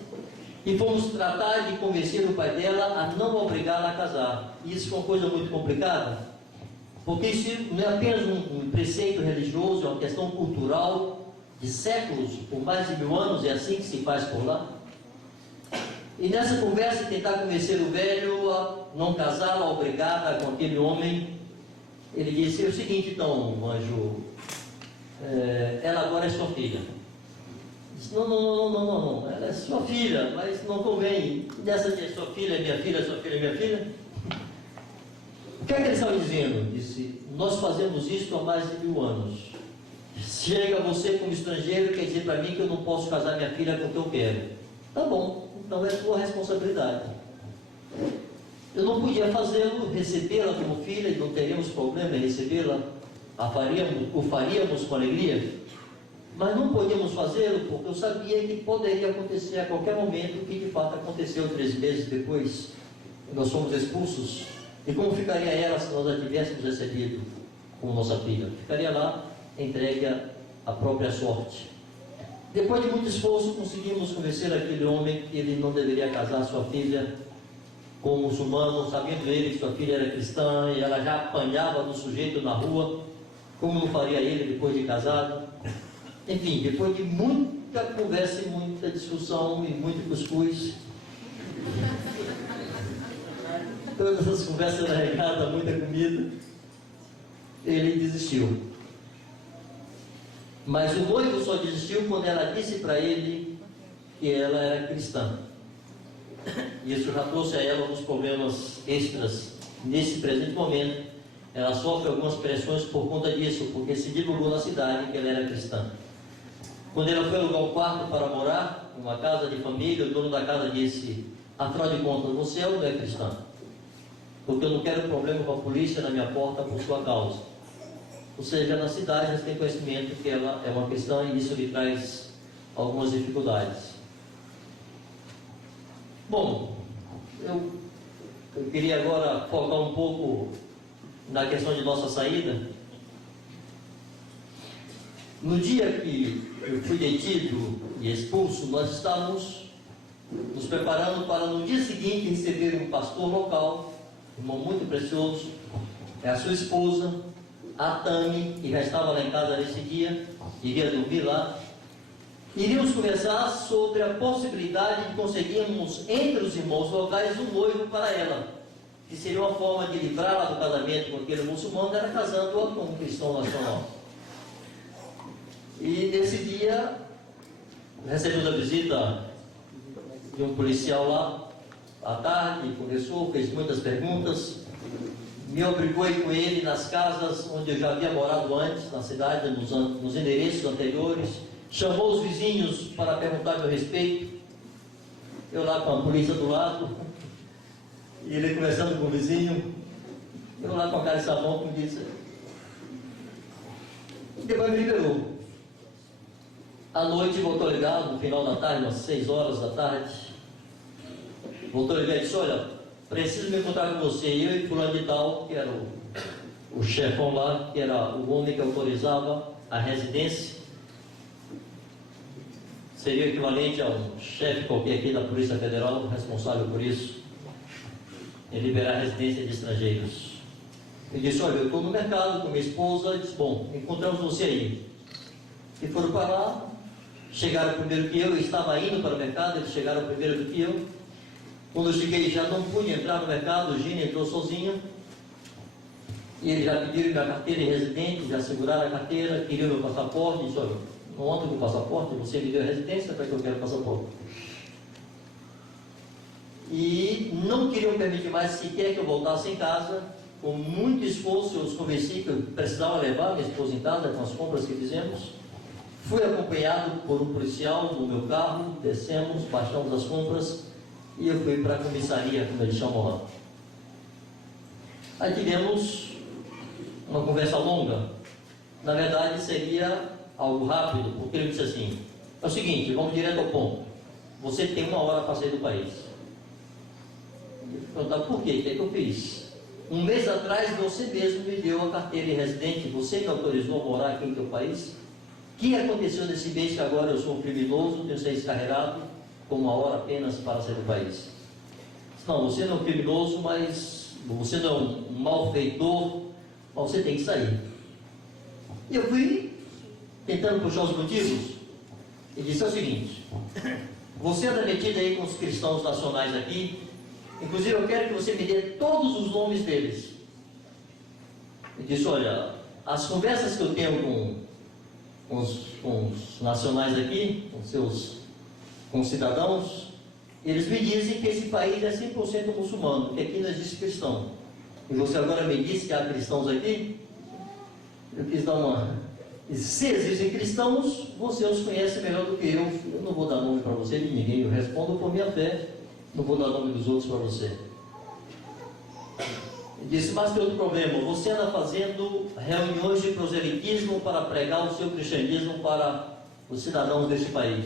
e fomos tratar de convencer o pai dela a não obrigá-la a casar. E isso foi uma coisa muito complicada, porque isso não é apenas um preceito religioso, é uma questão cultural de séculos, por mais de 1000 anos, é assim que se faz por lá. E nessa conversa, tentar convencer o velho a não casá-la obrigada com aquele homem, ele disse o seguinte: então, anjo, ela agora é sua filha. Disse: não, ela é sua filha, mas não convém. Nessa de sua filha, minha filha, sua filha, minha filha. O que é que eles estavam dizendo? Disse: nós fazemos isso há mais de 1000 anos. Chega você como estrangeiro e quer dizer para mim que eu não posso casar minha filha com o que eu quero. Tá bom, então é sua responsabilidade. Eu não podia fazê-lo, recebê-la como filha, e não teríamos problema em recebê-la, o faríamos com alegria, mas não podíamos fazê-lo porque eu sabia que poderia acontecer a qualquer momento, o que de fato aconteceu 3 meses depois. Nós fomos expulsos. E como ficaria ela se nós a tivéssemos recebido como nossa filha? Ficaria lá entregue à própria sorte. Depois de muito esforço, conseguimos convencer aquele homem que ele não deveria casar sua filha com um muçulmano, sabendo ele que sua filha era cristã e ela já apanhava do sujeito na rua, como não faria ele depois de casado. Enfim, depois de muita conversa e muita discussão e muito cuscuz, todas as conversas regadas, muita comida, ele desistiu. Mas o noivo só desistiu quando ela disse para ele que ela era cristã. E isso já trouxe a ela alguns problemas extras nesse presente momento. Ela sofre algumas pressões por conta disso, porque se divulgou na cidade que ela era cristã. Quando ela foi alugar um quarto para morar, numa casa de família, o dono da casa disse: afinal de contas, você é ou não é cristã? Porque eu não quero problema com a polícia na minha porta por sua causa. Ou seja, na cidade eles têm conhecimento que ela é uma cristã e isso lhe traz algumas dificuldades. Bom, eu queria agora focar um pouco na questão de nossa saída. No dia que eu fui detido e expulso, nós estávamos nos preparando para no dia seguinte receber um pastor local, um irmão muito precioso, é a sua esposa, a Tami, que já estava lá em casa nesse dia, iria dormir lá. Iríamos conversar sobre a possibilidade de conseguirmos entre os irmãos locais um noivo para ela, que seria uma forma de livrá-la do casamento com aquele muçulmano, era casando-a com um cristão nacional. E nesse dia, recebemos a visita de um policial lá, à tarde, conversou, fez muitas perguntas, me obrigou a ir com ele nas casas onde eu já havia morado antes, na cidade, nos endereços anteriores, chamou os vizinhos para perguntar a meu respeito, eu lá com a polícia do lado, e ele conversando com o vizinho, eu lá com a cara de sabão, como disse, e depois me liberou. À noite voltou a ligar, no final da tarde, umas 6 horas da tarde, voltou a ligar e disse, olha, preciso me encontrar com você, eu e fulano de tal, que era o chefão lá, que era o homem que autorizava a residência, seria equivalente a um chefe qualquer aqui da Polícia Federal, responsável por isso, em liberar a residência de estrangeiros. Ele disse, olha, eu estou no mercado com minha esposa, disse, bom, encontramos você aí. E foram para lá, chegaram primeiro que eu estava indo para o mercado, eles chegaram primeiro do que eu. Quando eu cheguei, já não pude entrar no mercado, o Gino entrou sozinho. E eles já pediram minha carteira de residente, já seguraram a carteira, queriam meu passaporte, disse, olha, não ando com o passaporte, você me deu a residência, para que eu quero passaporte. E não queriam permitir mais sequer que eu voltasse em casa. Com muito esforço eu os convenci que eu precisava levar minha esposa em casa com as compras que fizemos. Fui acompanhado por um policial no meu carro, descemos, baixamos as compras e eu fui para a comissaria, como eles chamam lá. Aí tivemos uma conversa longa. Na verdade seria algo rápido, porque ele disse assim, é o seguinte, vamos direto ao ponto. Você tem 1 hora para sair do país. Eu perguntava, por quê? O que é que eu fiz? 1 mês atrás você mesmo me deu a carteira de residente, você me autorizou a morar aqui no teu país. O que aconteceu nesse mês que agora eu sou um criminoso, tenho que ser descarregado com 1 hora apenas para sair do país? Não, você não é um criminoso, mas você não é um malfeitor, mas você tem que sair. E eu fui tentando puxar os motivos e disse o seguinte, você anda metido aí com os cristãos nacionais aqui, inclusive eu quero que você me dê todos os nomes deles. Eu disse, olha, as conversas que eu tenho com os nacionais aqui, com os cidadãos, eles me dizem que esse país é 100% muçulmano, que aqui não existe cristão. E você agora me disse que há cristãos aqui? Eu quis dar uma... Se existem cristãos, você os conhece melhor do que eu. Eu não vou dar nome para você de ninguém, eu respondo por minha fé, não vou dar nome dos outros para você. Ele disse, mas tem outro problema, você anda fazendo reuniões de proselitismo para pregar o seu cristianismo para os cidadãos deste país.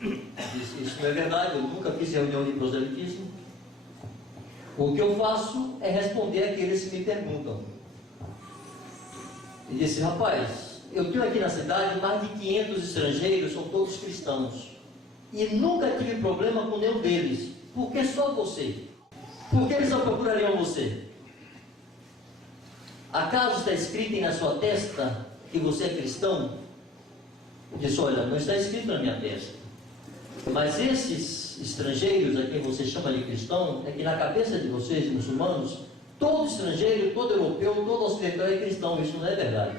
Eu disse, isso não é verdade, eu nunca fiz reunião de proselitismo. O que eu faço é responder àqueles que me perguntam. Ele disse, rapaz, eu tenho aqui na cidade mais de 500 estrangeiros, são todos cristãos. E nunca tive problema com nenhum deles. Por que só você? Por que eles não procurariam você? Acaso está escrito na sua testa que você é cristão? Eu disse, olha, não está escrito na minha testa. Mas esses estrangeiros a quem você chama de cristão, é que na cabeça de vocês, muçulmanos, todo estrangeiro, todo europeu, todo ocidental é cristão. Isso não é verdade.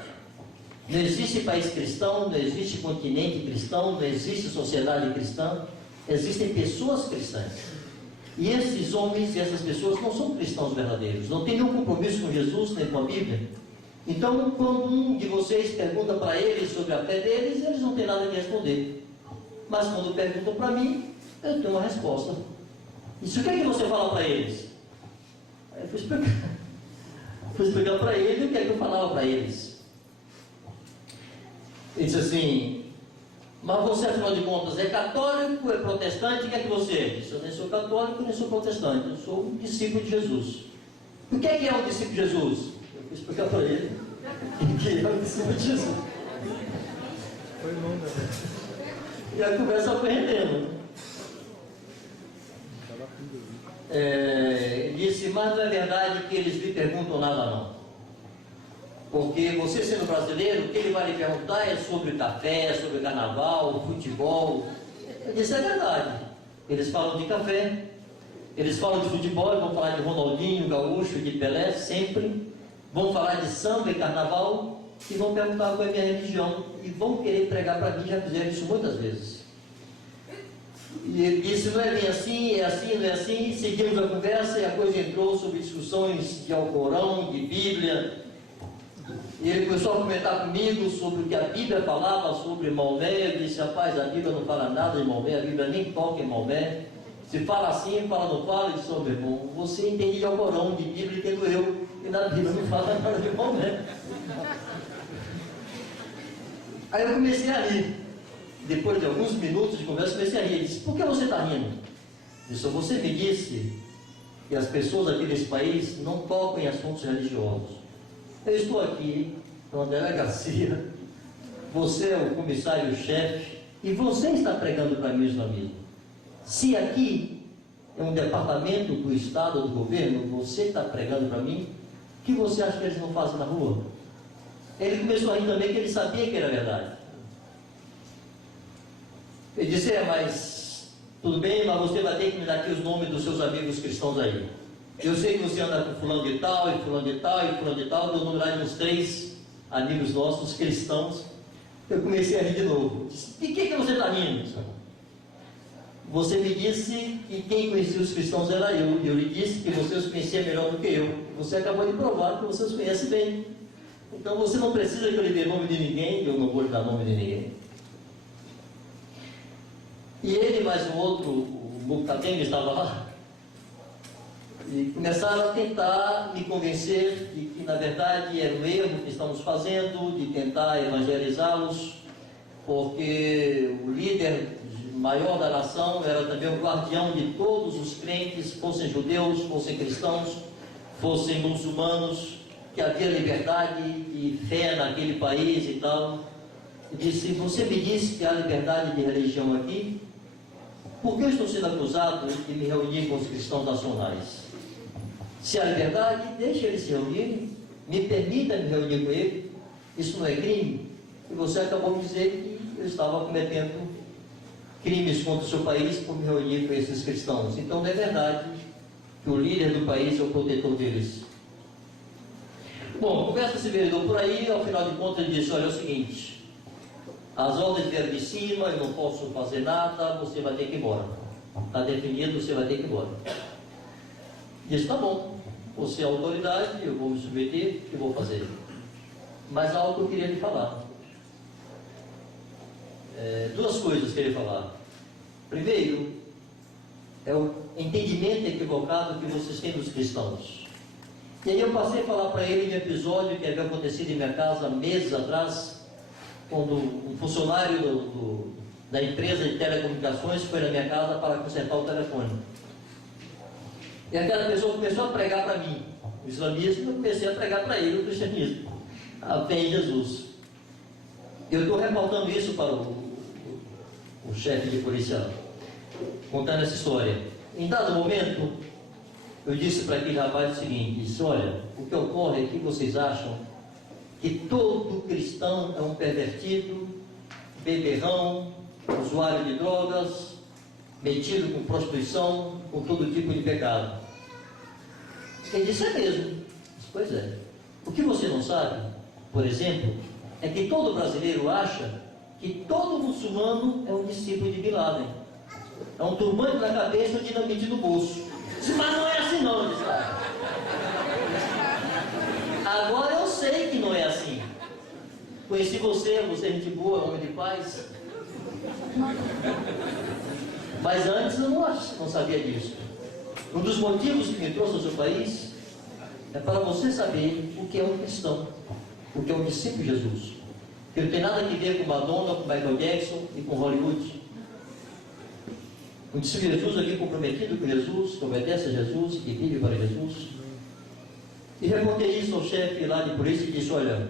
Não existe país cristão, não existe continente cristão, não existe sociedade cristã. Existem pessoas cristãs. E esses homens e essas pessoas não são cristãos verdadeiros, não têm nenhum compromisso com Jesus nem com a Bíblia. Então, quando um de vocês pergunta para eles sobre a fé deles, eles não têm nada a responder. Mas quando perguntam para mim, eu tenho uma resposta. Isso o que é que você fala para eles? Aí eu fui explicar para ele o que é que eu falava para eles. Ele disse assim, mas você, afinal de contas, é católico, é protestante, o que é que você é? Eu disse, eu nem sou católico, nem sou protestante, eu sou um discípulo de Jesus. O que é um discípulo de Jesus? Eu fui explicar para ele o que é um discípulo de Jesus. Foi longa. E a conversa foi rendendo. Ele disse, mas não é verdade que eles lhe perguntam nada não. Porque você sendo brasileiro, o que ele vai lhe perguntar é sobre café, sobre carnaval, futebol. Eu disse, é verdade. Eles falam de café, eles falam de futebol, vão falar de Ronaldinho, Gaúcho, de Pelé, sempre. Vão falar de samba e carnaval e vão perguntar qual é a minha religião. E vão querer pregar para mim, já fizeram isso muitas vezes. E ele disse, não é bem assim, é assim, não é assim. Seguimos a conversa e a coisa entrou sobre discussões de Alcorão, de Bíblia. E ele começou a comentar comigo sobre o que a Bíblia falava sobre Maomé. Eu disse, rapaz, a Bíblia não fala nada de Maomé, a Bíblia nem toca em Maomé. Se fala assim, fala não fala. Eu disse, meu irmão, você entende de Alcorão, de Bíblia, entendo eu. E na Bíblia não fala nada de Maomé. Aí eu comecei a rir. Depois de alguns minutos de conversa, comecei a rir. Ele disse, por que você está rindo? Eu disse, você me disse que as pessoas aqui nesse país não tocam em assuntos religiosos. Eu estou aqui na delegacia, você é o comissário-chefe e você está pregando para mim o islamismo. Se aqui é um departamento do Estado ou do governo, você está pregando para mim, o que você acha que eles não fazem na rua? Ele começou a rir também, que ele sabia que era verdade. Ele disse, mas tudo bem, mas você vai ter que me dar aqui os nomes dos seus amigos cristãos aí. Eu sei que você anda com fulano de tal, e fulano de tal, e fulano de tal. Deu o nome lá de uns 3 amigos nossos, cristãos. Eu comecei a rir de novo. Disse, de que você está rindo? Você me disse que quem conhecia os cristãos era eu. E eu lhe disse que você os conhecia melhor do que eu. Você acabou de provar que você os conhece bem. Então você não precisa que eu lhe dê nome de ninguém, eu não vou lhe dar nome de ninguém. E ele mais um outro, o Muqtadim, estava lá. E começaram a tentar me convencer de que, na verdade, era um erro que estamos fazendo, de tentar evangelizá-los, porque o líder maior da nação era também o guardião de todos os crentes, fossem judeus, fossem cristãos, fossem muçulmanos, que havia liberdade e fé naquele país e tal. Eu disse, você me disse que há liberdade de religião aqui? Por que eu estou sendo acusado de me reunir com os cristãos nacionais? Se há liberdade, deixe eles se reunirem, me permita me reunir com ele, isso não é crime? E você acabou de dizer que eu estava cometendo crimes contra o seu país por me reunir com esses cristãos. Então não é verdade que o líder do país é o protetor deles. Bom, a conversa se veio por aí, ao final de contas ele disse, olha, é o seguinte, as ordens vieram de cima, eu não posso fazer nada, você vai ter que ir embora. Está definido, você vai ter que ir embora. Disse, tá bom, você é a autoridade, eu vou me submeter, o que eu vou fazer? Mas há algo que eu queria lhe falar. 2 coisas que eu queria falar. Primeiro, é o entendimento equivocado que vocês têm dos cristãos. E aí eu passei a falar para ele de um episódio que havia acontecido em minha casa meses atrás, quando um funcionário da empresa de telecomunicações foi na minha casa para consertar o telefone. E aquela pessoa começou a pregar para mim o islamismo, eu comecei a pregar para ele o cristianismo, a fé em Jesus. Eu estou reportando isso para o chefe de polícia, contando essa história. Em dado momento, eu disse para aquele rapaz o seguinte, disse, olha, o que ocorre é que vocês acham que todo cristão é um pervertido, beberrão, usuário de drogas, metido com prostituição, com todo tipo de pecado. Ele disse, é mesmo. Disse, pois é. O que você não sabe, por exemplo, é que todo brasileiro acha que todo muçulmano é um discípulo de Bin Laden. É um turbante na cabeça e um dinamite no bolso. Disse, mas não é assim não, disse lá. Agora eu sei que não é assim. Conheci você é gente boa, homem de paz. Mas antes eu não sabia disso. Um dos motivos que me trouxe ao seu país é para você saber o que é um cristão, o que é um discípulo de Jesus. Que não tem nada a ver com Madonna, com Michael Jackson e com Hollywood. Um discípulo de Jesus aqui comprometido com Jesus, que obedece a Jesus, que vive para Jesus. E reportei isso ao chefe lá de polícia e disse, olha,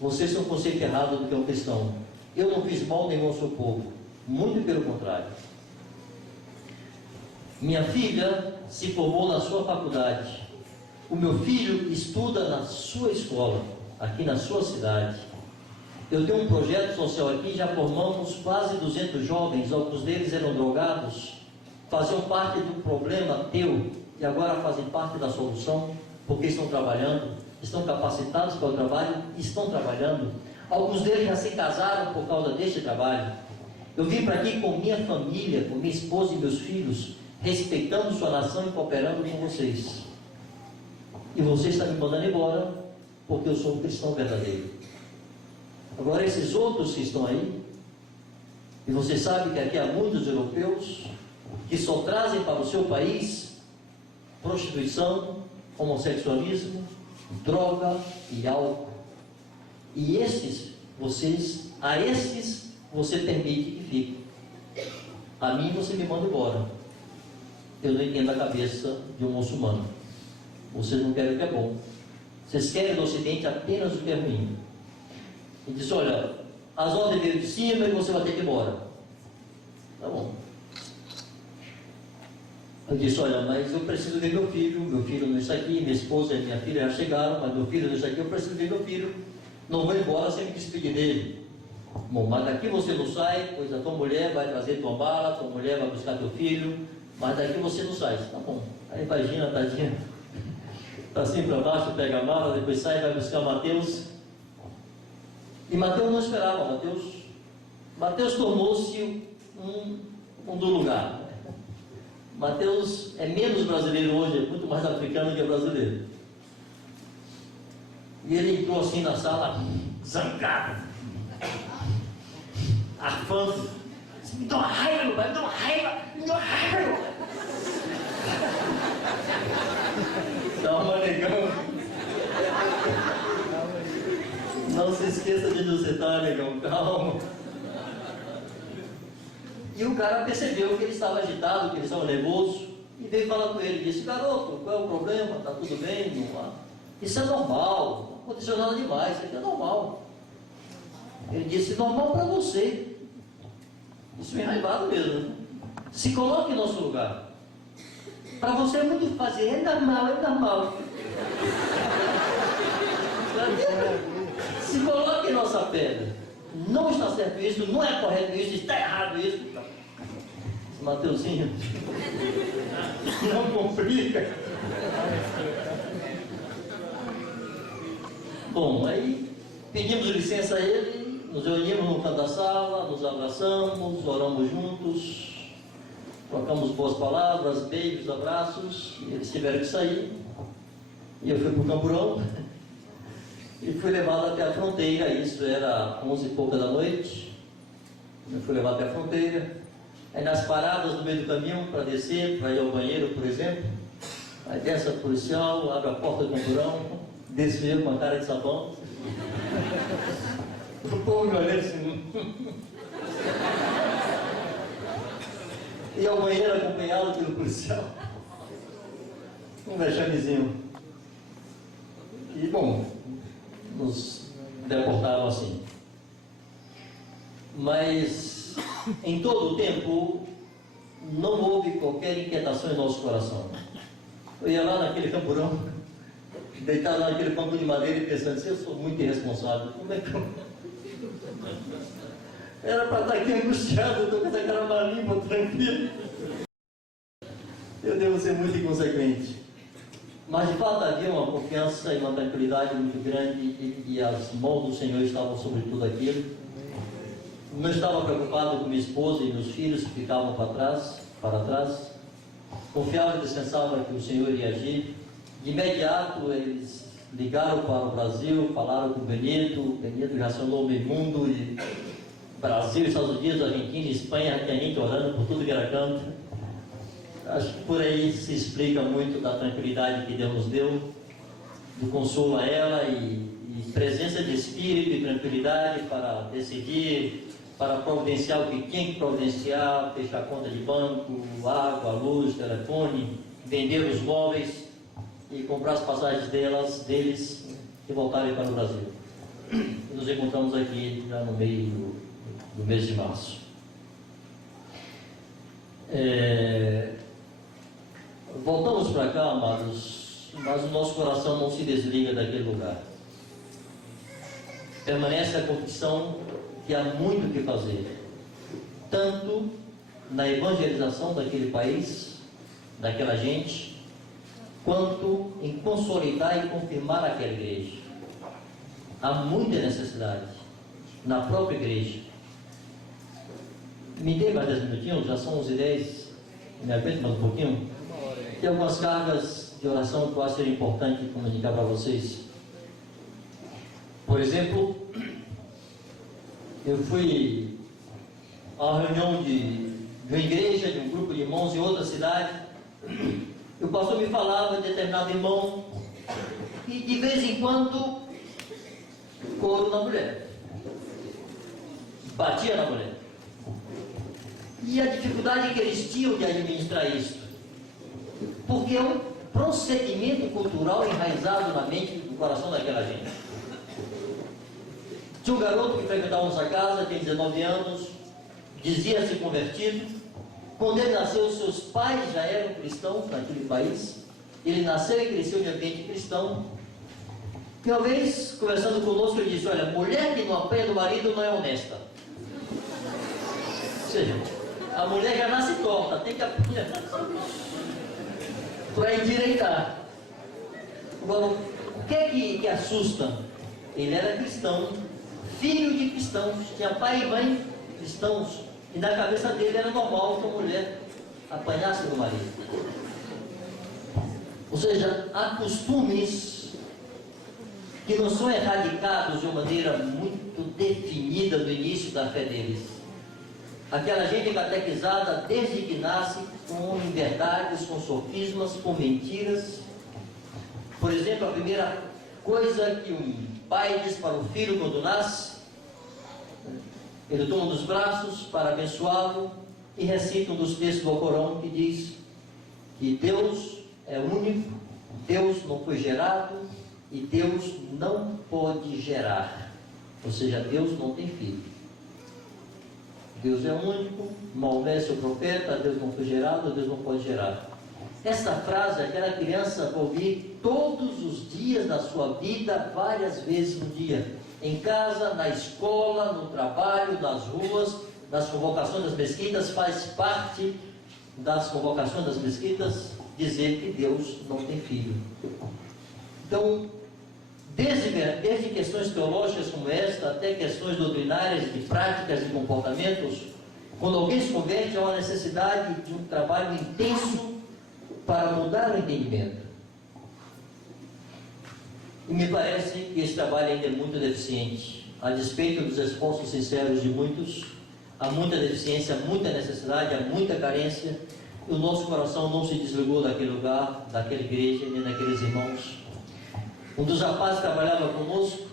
vocês têm um conceito errado do que é um cristão. Eu não fiz mal nenhum ao seu povo, muito pelo contrário. Minha filha se formou na sua faculdade. O meu filho estuda na sua escola. aqui na sua cidade. Eu tenho um projeto social aqui, já formamos quase 200 jovens, alguns deles eram drogados, faziam parte do problema teu e agora fazem parte da solução, porque estão trabalhando, estão capacitados para o trabalho, estão trabalhando. Alguns deles já se casaram por causa deste trabalho. Eu vim para aqui com minha família, com minha esposa e meus filhos, respeitando sua nação e cooperando com vocês. E você está me mandando embora, porque eu sou um cristão verdadeiro. Agora, esses outros que estão aí, e você sabe que aqui há muitos europeus que só trazem para o seu país prostituição, homossexualismo, droga e álcool. E a esses você permite que fiquem. A mim você me manda embora. Eu não entendo a cabeça de um muçulmano. Vocês não querem o que é bom. Vocês querem do Ocidente apenas o que é ruim. E disse, olha, as ordens veio de cima e você vai ter que ir embora. Tá bom. Eu disse, olha, mas eu preciso ver meu filho não está aqui, minha esposa e minha filha já chegaram, mas meu filho não está aqui, eu preciso ver meu filho. Não vou embora sem me despedir dele. Bom, mas daqui você não sai, pois a tua mulher vai trazer tua bala, tua mulher vai buscar teu filho, mas daqui você não sai. Tá bom. Aí imagina, tadinha, tá assim para baixo, pega a mala, depois sai, vai buscar Mateus. E Mateus não esperava, Mateus tornou-se um do lugar. Mateus é menos brasileiro hoje, é muito mais africano que brasileiro. E ele entrou assim na sala, zangado, arfando. Me dá uma raiva, meu pai, me dá uma raiva, me dá uma raiva, meu pai. Calma, negão. Não se esqueça de nos citar, negão, calma. E o cara percebeu que ele estava agitado, que ele estava nervoso, e veio falar com ele, disse, garoto, qual é o problema? Está tudo bem? Não, isso é normal, não aconteceu nada demais, isso aqui é normal. Ele disse, normal para você. Isso é enraivado mesmo, né? Se coloque em nosso lugar. Para você é muito fácil, é normal. Se coloque em nossa pele. Não está certo isso, não é correto isso, está errado isso. Mateuzinho, não complica. Bom, aí pedimos licença a ele, nos reunimos no canto da sala, nos abraçamos, oramos juntos, trocamos boas palavras, beijos, abraços, e eles tiveram que sair. E eu fui para o camburão e fui levado até a fronteira. Isso era 11 e pouca da noite. Eu fui levado até a fronteira. Aí nas paradas no meio do caminho, para descer, para ir ao banheiro, por exemplo, aí desce a policial, abre a porta do camburão, desce eu com uma cara de sabão. O povo me olhando assim. E ao banheiro acompanhado pelo policial. Um vexamezinho. E bom, nos deportaram assim. Mas em todo o tempo não houve qualquer inquietação em nosso coração. Eu ia lá naquele camburão, deitado naquele banco de madeira e pensando assim, eu sou muito irresponsável. Como é que eu... Era para estar aqui angustiado, eu estou com essa cara mais limpa, tranquilo. Eu devo ser muito inconsequente. Mas de fato havia uma confiança e uma tranquilidade muito grande e as mãos do Senhor estavam sobre tudo aquilo. Não estava preocupado com minha esposa e meus filhos que ficavam para trás. Confiava e descansava que o Senhor iria agir. De imediato eles ligaram para o Brasil, falaram com o Benito já acionou o meio mundo, e Brasil, Estados Unidos, Argentina, Espanha, tinha gente orando por tudo que era canto. Acho que por aí se explica muito da tranquilidade que Deus nos deu, do consolo a ela e presença de espírito e tranquilidade para decidir, para providenciar o que tinha que providenciar, fechar conta de banco, água, luz, telefone, vender os móveis e comprar as passagens deles e voltarem para o Brasil. E nos encontramos aqui já no meio do mês de março. Voltamos para cá, amados, mas o nosso coração não se desliga daquele lugar. permanece a convicção que há muito o que fazer, tanto na evangelização daquele país, daquela gente, quanto em consolidar e confirmar aquela igreja. Há muita necessidade na própria igreja. Me dê mais 10 minutinhos, já são 11h10, me aguento mais um pouquinho. Tem algumas cargas de oração que eu acho que seria importante comunicar para vocês. Por exemplo, eu fui a uma reunião de uma igreja, de um grupo de irmãos em outra cidade, e o pastor me falava de determinado irmão e de vez em quando couro na mulher, batia na mulher, e a dificuldade que eles tinham de administrar isso, porque é um procedimento cultural enraizado na mente e no coração daquela gente. Tinha um garoto que frequentava nossa casa, tinha 19 anos, dizia-se convertido. Quando ele nasceu, seus pais já eram cristãos naquele país. Ele nasceu e cresceu em ambiente cristão. E uma vez, conversando conosco, ele disse: olha, mulher que não apanha do marido não é honesta. Ou seja, a mulher já nasce torta, tem que apanhar para endireitar. Agora, o que é que assusta? Ele era cristão, filho de cristãos, tinha pai e mãe cristãos, e na cabeça dele era normal que a mulher apanhasse do marido. Ou seja, há costumes que não são erradicados de uma maneira muito definida no início da fé deles. Aquela gente é catequizada desde que nasce com inverdades, com sofismas, com mentiras. Por exemplo, a primeira coisa que um pai diz para o filho quando nasce, ele toma nos braços para abençoá-lo e recita um dos textos do Alcorão que diz que Deus é único, Deus não foi gerado e Deus não pode gerar. Ou seja, Deus não tem filho. Deus é único, Maomé é seu profeta, Deus não foi gerado, Deus não pode gerar. Essa frase, aquela criança vai ouvir todos os dias da sua vida, várias vezes no dia. Em casa, na escola, no trabalho, nas ruas, nas convocações das mesquitas, faz parte das convocações das mesquitas dizer que Deus não tem filho. Então, desde questões teológicas como esta, até questões doutrinárias, de práticas, de comportamentos, quando alguém se converte, há uma necessidade de um trabalho intenso para mudar o entendimento. E me parece que esse trabalho ainda é muito deficiente. A despeito dos esforços sinceros de muitos, há muita deficiência, muita necessidade, há muita carência, e o nosso coração não se desligou daquele lugar, daquela igreja, nem daqueles irmãos. Um dos rapazes trabalhava conosco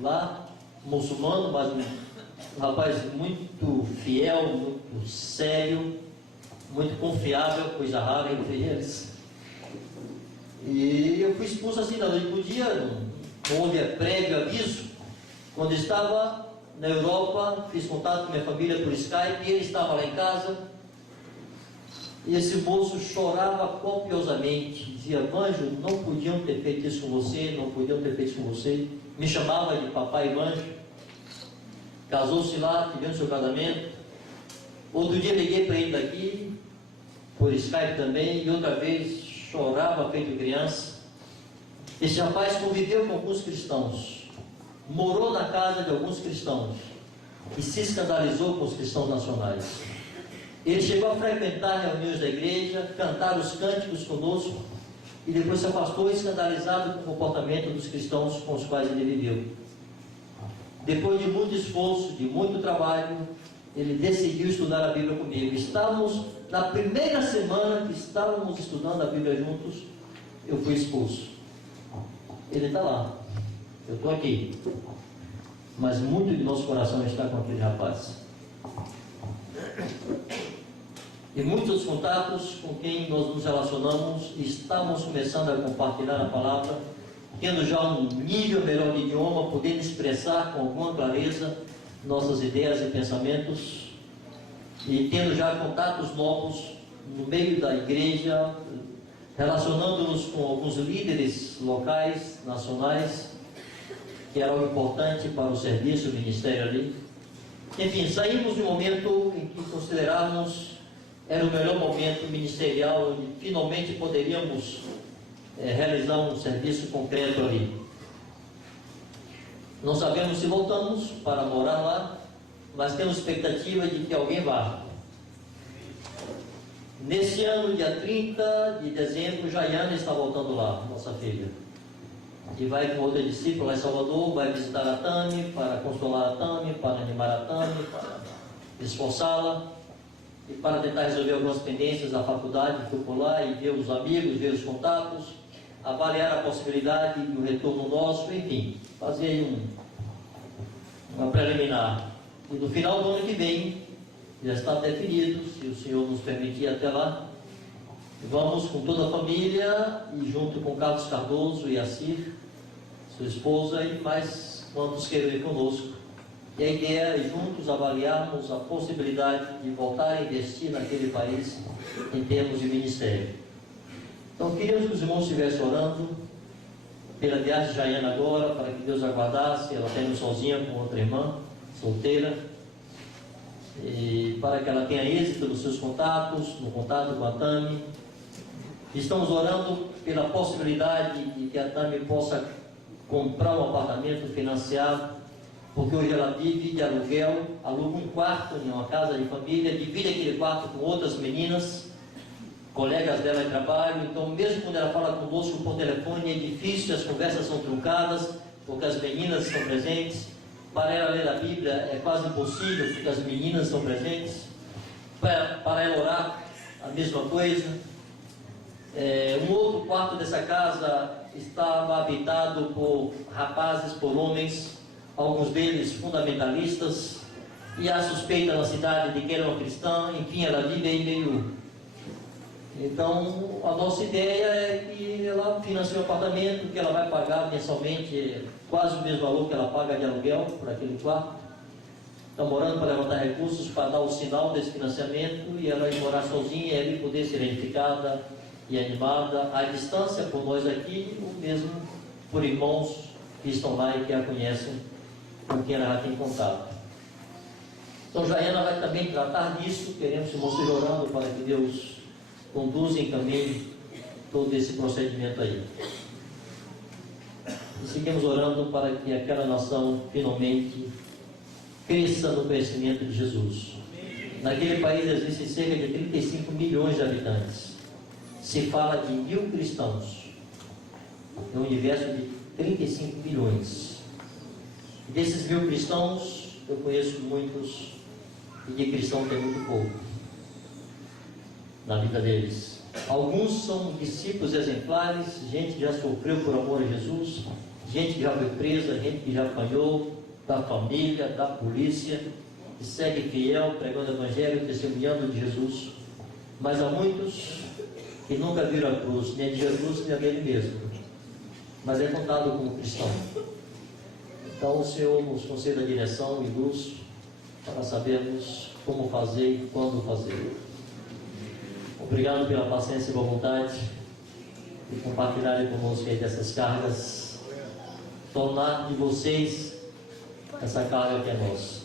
lá, muçulmano, mas um rapaz muito fiel, muito sério, muito confiável, coisa rara entre eles. E eu fui expulso assim da noite para o dia, não houve prévio aviso. Quando estava na Europa, fiz contato com minha família por Skype, e ele estava lá em casa, e esse moço chorava copiosamente, dizia: Banjo, não podiam ter feito isso com você, não podiam ter feito isso com você. Me chamava de papai Banjo. Casou-se lá, tivemos seu casamento. Outro dia liguei para ele daqui, por Skype também, e outra vez chorava feito criança. Esse rapaz conviveu com alguns cristãos, morou na casa de alguns cristãos e se escandalizou com os cristãos nacionais. Ele chegou a frequentar reuniões da igreja, cantar os cânticos conosco e depois se afastou escandalizado com o comportamento dos cristãos com os quais ele viveu. Depois de muito esforço, de muito trabalho, ele decidiu estudar a Bíblia comigo. Estávamos na primeira semana que estávamos estudando a Bíblia juntos, eu fui expulso. Ele está lá, eu estou aqui, mas muito de nosso coração está com aquele rapaz. E muitos dos contatos com quem nós nos relacionamos, estamos começando a compartilhar a palavra, tendo já um nível melhor de idioma, podendo expressar com alguma clareza nossas ideias e pensamentos, e tendo já contatos novos no meio da igreja, relacionando-nos com alguns líderes locais, nacionais, que era algo importante para o serviço, o ministério ali. Enfim, saímos de um momento em que considerávamos era o melhor momento ministerial, onde finalmente poderíamos realizar um serviço concreto ali. Não sabemos se voltamos para morar lá, mas temos expectativa de que alguém vá. Nesse ano, dia 30 de dezembro, Jaiana está voltando lá, nossa filha. E vai com outra discípula lá em Salvador, vai visitar a Tami, para consolar a Tami, para animar a Tami, para esforçá-la e para tentar resolver algumas pendências da faculdade, que foi por lá, e ver os amigos, ver os contatos, avaliar a possibilidade do retorno nosso, enfim, fazer aí uma preliminar. E no final do ano que vem, já está definido, se o Senhor nos permitir até lá, vamos com toda a família e junto com Carlos Cardoso e a Cir, sua esposa, e mais quantos queiram ir conosco. E a ideia é juntos avaliarmos a possibilidade de voltar a investir naquele país em termos de ministério. Então queríamos que os irmãos estivessem orando pela viagem de Jaiana agora, para que Deus aguardasse, ela está indo sozinha com outra irmã, solteira, e para que ela tenha êxito nos seus contatos, no contato com a Tami. Estamos orando pela possibilidade de que a Tami possa comprar um apartamento financiado, porque hoje ela vive de aluguel, aluga um quarto em uma casa de família, divide aquele quarto com outras meninas, colegas dela de trabalho. Então mesmo quando ela fala conosco por telefone é difícil, as conversas são truncadas, porque as meninas estão presentes. Para ela ler a Bíblia é quase impossível, porque as meninas estão presentes. Para ela orar, a mesma coisa. Um outro quarto dessa casa estava habitado por rapazes, por homens, alguns deles fundamentalistas, e há suspeita na cidade de que era uma cristã. Enfim, ela vive aí meio... Então, a nossa ideia é que ela financie um apartamento, que ela vai pagar mensalmente quase o mesmo valor que ela paga de aluguel por aquele quarto. Estamos orando para levantar recursos para dar o sinal desse financiamento e ela ir morar sozinha e ali poder ser edificada e animada à distância por nós aqui, ou mesmo por irmãos que estão lá e que a conhecem, com quem ela já tem contato. Então, Jaiana vai também tratar disso. Queremos que você orando para que Deus conduza e encaminhe todo esse procedimento aí. E seguimos orando para que aquela nação finalmente cresça no conhecimento de Jesus. Naquele país existem cerca de 35 milhões de habitantes. Se fala de 1.000 cristãos. É um universo de 35 milhões. E desses 1.000 cristãos, eu conheço muitos, e de cristão tem muito pouco na vida deles. Alguns são discípulos exemplares, gente que já sofreu por amor a Jesus, gente que já foi presa, gente que já apanhou da família, da polícia, que segue fiel, pregando o Evangelho, testemunhando de Jesus. Mas há muitos que nunca viram a cruz, nem de Jesus, nem a dele mesmo, mas é contado como cristão. Então o Senhor nos conceda direção e luz para sabermos como fazer e quando fazer. Obrigado pela paciência e boa vontade de compartilharem conosco aí dessas cargas, tornar de vocês essa carga que é nossa.